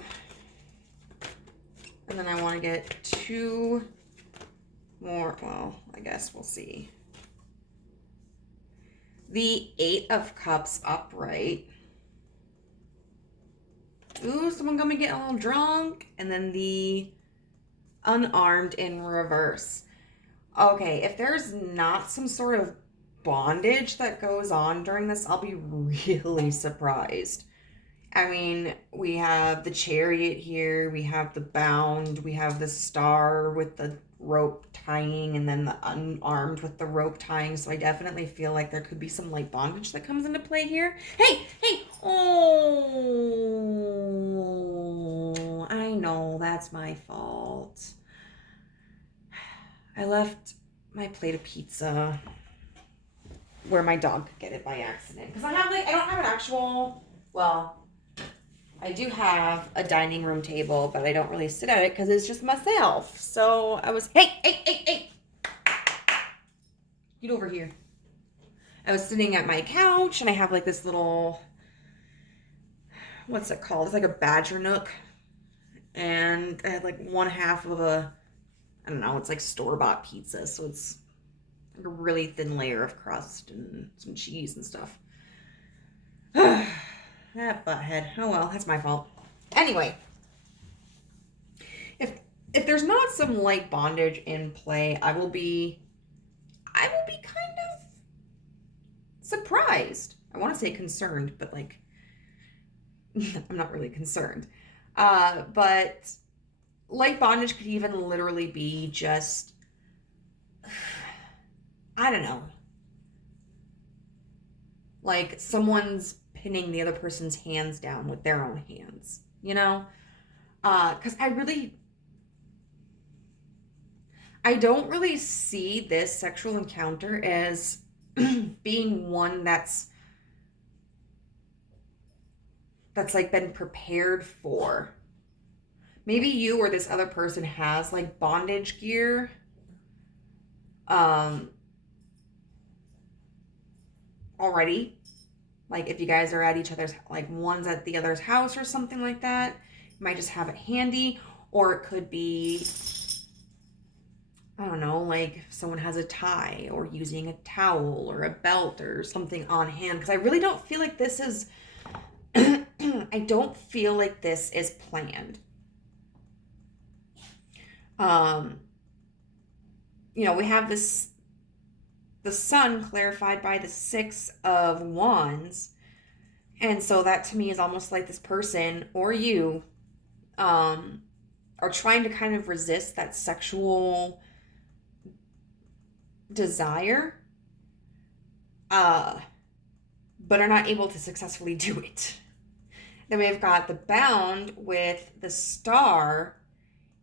then I want to get two more, well, I guess we'll see. The Eight of Cups upright. Ooh, someone gonna get a little drunk. And then the Unarmed in reverse. Okay, if there's not some sort of bondage that goes on during this, I'll be really surprised. I mean, we have the Chariot here, we have the Bound, we have the Star with the rope tying, and then the Unarmed with the rope tying. So I definitely feel like there could be some light bondage that comes into play here. Hey! Oh, I know, that's my fault. I left my plate of pizza where my dog could get it by accident. Because I don't have an actual, well, I do have a dining room table, but I don't really sit at it because it's just myself. So I was, hey! Get over here. I was sitting at my couch and I have like this little, what's it called? It's like a badger nook. And I had like one half of a, I don't know, it's like store-bought pizza. So it's like a really thin layer of crust and some cheese and stuff. That butthead. Oh well, that's my fault. Anyway, if there's not some light bondage in play, I will be kind of surprised. I want to say concerned, but like I'm not really concerned. But light bondage could even literally be just, I don't know, like someone's pinning the other person's hands down with their own hands, you know? Because I don't really see this sexual encounter as being one that's like been prepared for. Maybe you or this other person has like bondage gear. Already. Like if you guys are at each other's, like one's at the other's house or something like that, you might just have it handy. Or it could be, I don't know, like someone has a tie or using a towel or a belt or something on hand. Because I really don't feel like this is, I don't feel like this is planned. You know, we have this, the Sun clarified by the Six of Wands. And so that to me is almost like this person or you are trying to kind of resist that sexual desire, but are not able to successfully do it. Then we've got the bound with the star,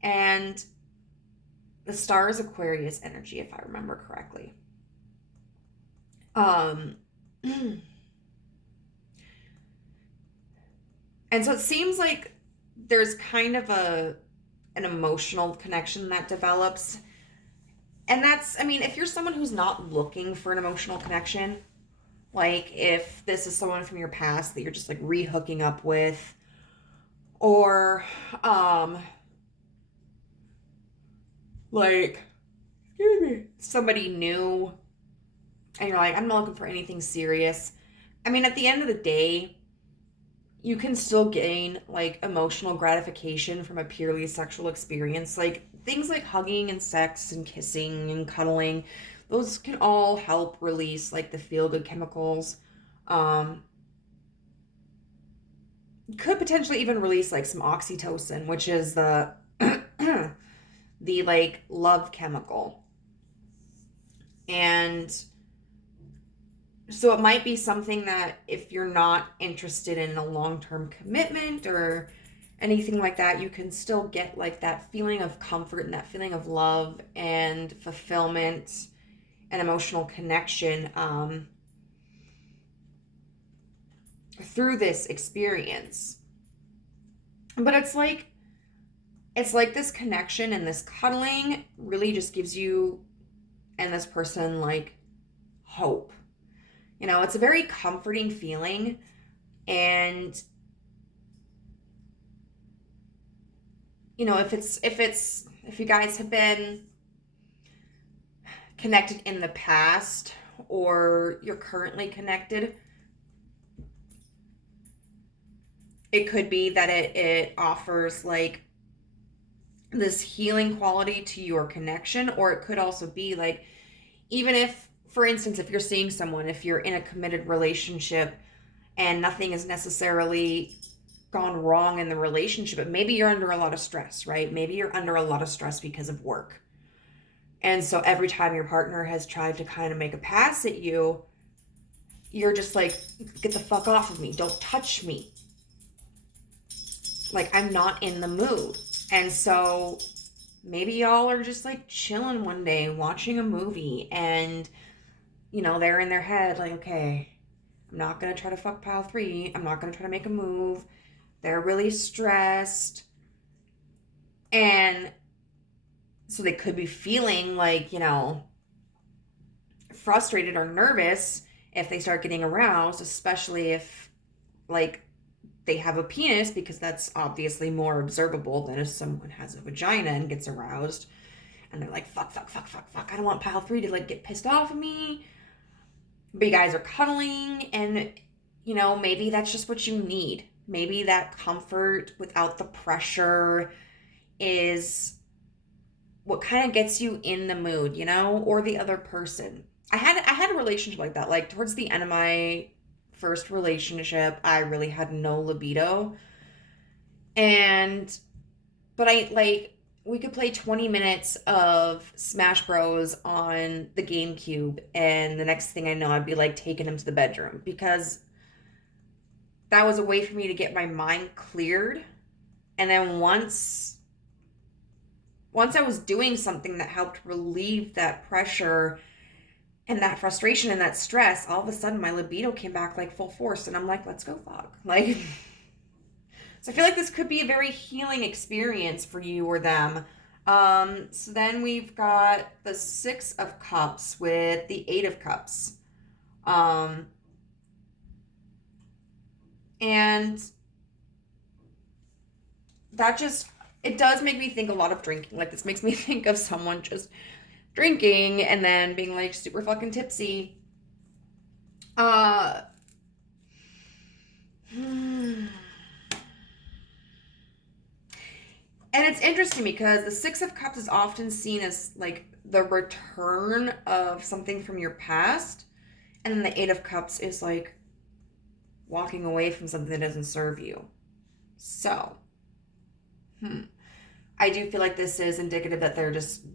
and the star is Aquarius energy, if I remember correctly. And so it seems like there's kind of an emotional connection that develops. And that's, I mean, if you're someone who's not looking for an emotional connection, like if this is someone from your past that you're just like re-hooking up with, or like, excuse me, somebody new, and you're like, I'm not looking for anything serious. I mean, at the end of the day, you can still gain like emotional gratification from a purely sexual experience. Like things like hugging and sex and kissing and cuddling, those can all help release like the feel good chemicals. Um, could potentially even release like some oxytocin, which is the the like love chemical. And so it might be something that if you're not interested in a long-term commitment or anything like that, you can still get like that feeling of comfort and that feeling of love and fulfillment and emotional connection through this experience. But it's like this connection and this cuddling really just gives you and this person like hope. You know, it's a very comforting feeling. And you know, if you guys have been connected in the past or you're currently connected, it could be that it offers like this healing quality to your connection, or it could also be like, even if, for instance, if you're seeing someone, if you're in a committed relationship and nothing is necessarily gone wrong in the relationship, but maybe you're under a lot of stress, right? Maybe you're under a lot of stress because of work. And so every time your partner has tried to kind of make a pass at you, you're just like, get the fuck off of me. Don't touch me. Like, I'm not in the mood. And so maybe y'all are just like chilling one day, watching a movie, and, you know, they're in their head like, okay, I'm not going to try to fuck pile 3. I'm not going to try to make a move. They're really stressed. And so they could be feeling like, you know, frustrated or nervous if they start getting aroused, especially if like they have a penis, because that's obviously more observable than if someone has a vagina and gets aroused and they're like, fuck, fuck, fuck, fuck, fuck. I don't want pile 3 to like get pissed off of me. But you guys are cuddling, and you know, maybe that's just what you need. Maybe that comfort without the pressure is what kind of gets you in the mood, you know, or the other person. I had a relationship like that. Like towards the end of my first relationship, I really had no libido. And but I like we could play 20 minutes of Smash Bros on the GameCube, and the next thing I know I'd be like taking him to the bedroom, because that was a way for me to get my mind cleared. And then once I was doing something that helped relieve that pressure and that frustration and that stress, all of a sudden my libido came back like full force, and I'm like, let's go fuck. Like, so I feel like this could be a very healing experience for you or them. So then we've got the 6 of Cups with the 8 of Cups. And that just, it does make me think a lot of drinking. Like, this makes me think of someone just drinking and then being like super fucking tipsy. And it's interesting because the 6 of Cups is often seen as like the return of something from your past. And then the 8 of Cups is like walking away from something that doesn't serve you. So, I do feel like this is indicative that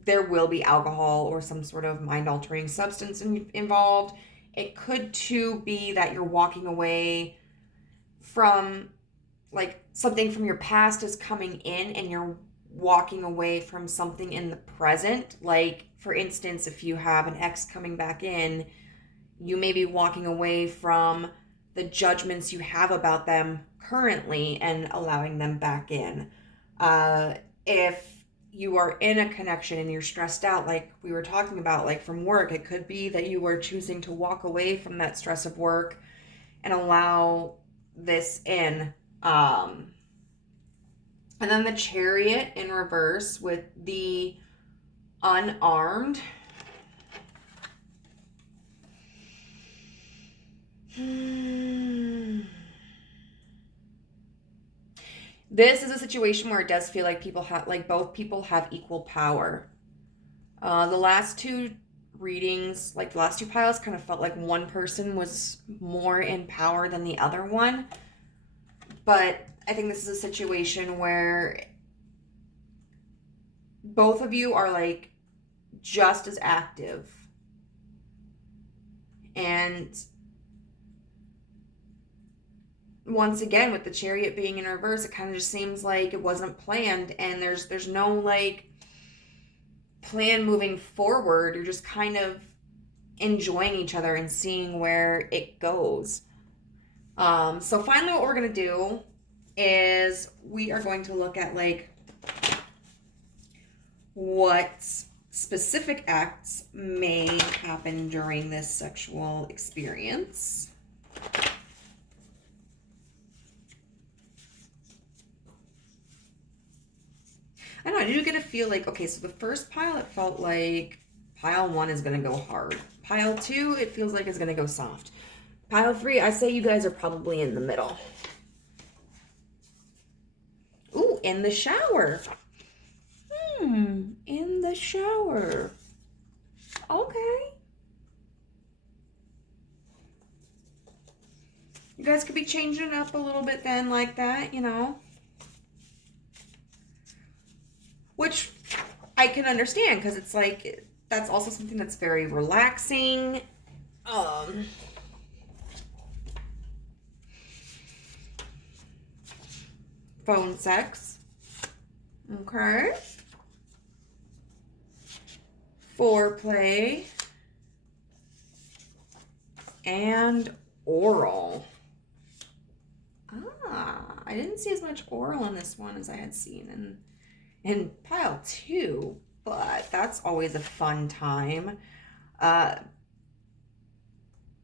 there will be alcohol or some sort of mind-altering substance involved. It could too be that you're walking away from like something from your past is coming in and you're walking away from something in the present. Like, for instance, if you have an ex coming back in, you may be walking away from the judgments you have about them currently and allowing them back in. If you are in a connection and you're stressed out, like we were talking about, like from work, it could be that you are choosing to walk away from that stress of work and allow this in. And then the Chariot in reverse with the unarmed. This is a situation where it does feel like both people have equal power. The last two readings, like the last two piles, kind of felt like one person was more in power than the other one. But I think this is a situation where both of you are like just as active. And once again, with the Chariot being in reverse, it kind of just seems like it wasn't planned, and there's no like plan moving forward. You're just kind of enjoying each other and seeing where it goes. So finally what we're going to do is we are going to look at like what specific acts may happen during this sexual experience. I don't know, I do get a feel like, okay, so the first pile, it felt like pile 1 is going to go hard. Pile 2, it feels like it's going to go soft. Pile 3, I say you guys are probably in the middle. Ooh, in the shower. In the shower. Okay. You guys could be changing it up a little bit then, like that, you know. Which I can understand, because it's like, that's also something that's very relaxing. Phone sex. Okay. Foreplay. And oral. I didn't see as much oral in this one as I had seen in pile 2, but that's always a fun time.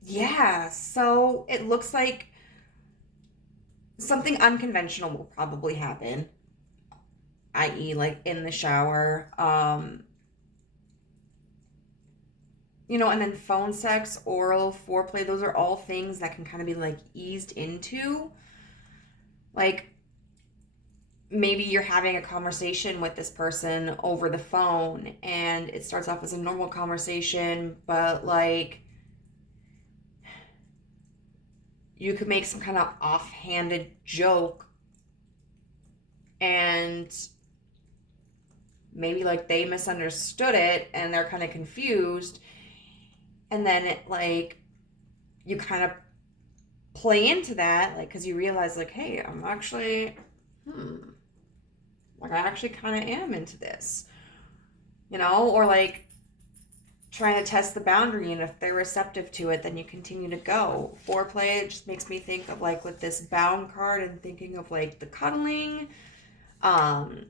Yeah, so it looks like something unconventional will probably happen, i.e. like in the shower. You know, and then phone sex, oral, foreplay, those are all things that can kind of be like eased into. Like, maybe you're having a conversation with this person over the phone and it starts off as a normal conversation, but like you could make some kind of offhanded joke and maybe like they misunderstood it and they're kind of confused, and then it like you kind of play into that, like, because you realize like, hey, I'm actually like I actually kind of am into this, you know, or like trying to test the boundary, and if they're receptive to it, then you continue to go. Foreplay, it just makes me think of like with this bound card and thinking of like the cuddling, and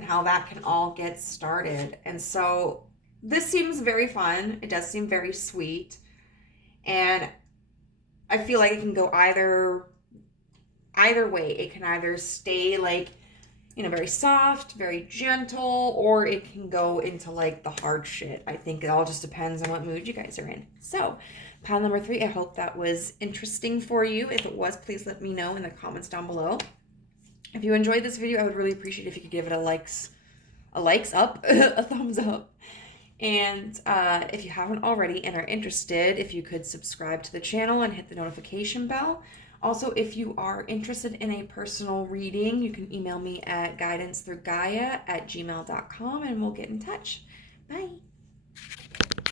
how that can all get started. And so this seems very fun. It does seem very sweet, and I feel like it can go either way. It can either stay like, you know, very soft, very gentle, or it can go into like the hard shit. I think it all just depends on what mood you guys are in. So pile number 3, I hope that was interesting for you. If it was, please let me know in the comments down below. If you enjoyed this video, I would really appreciate if you could give it a likes up, a thumbs up. And if you haven't already and are interested, if you could subscribe to the channel and hit the notification bell. Also, if you are interested in a personal reading, you can email me at guidancethroughgaia@gmail.com and we'll get in touch. Bye.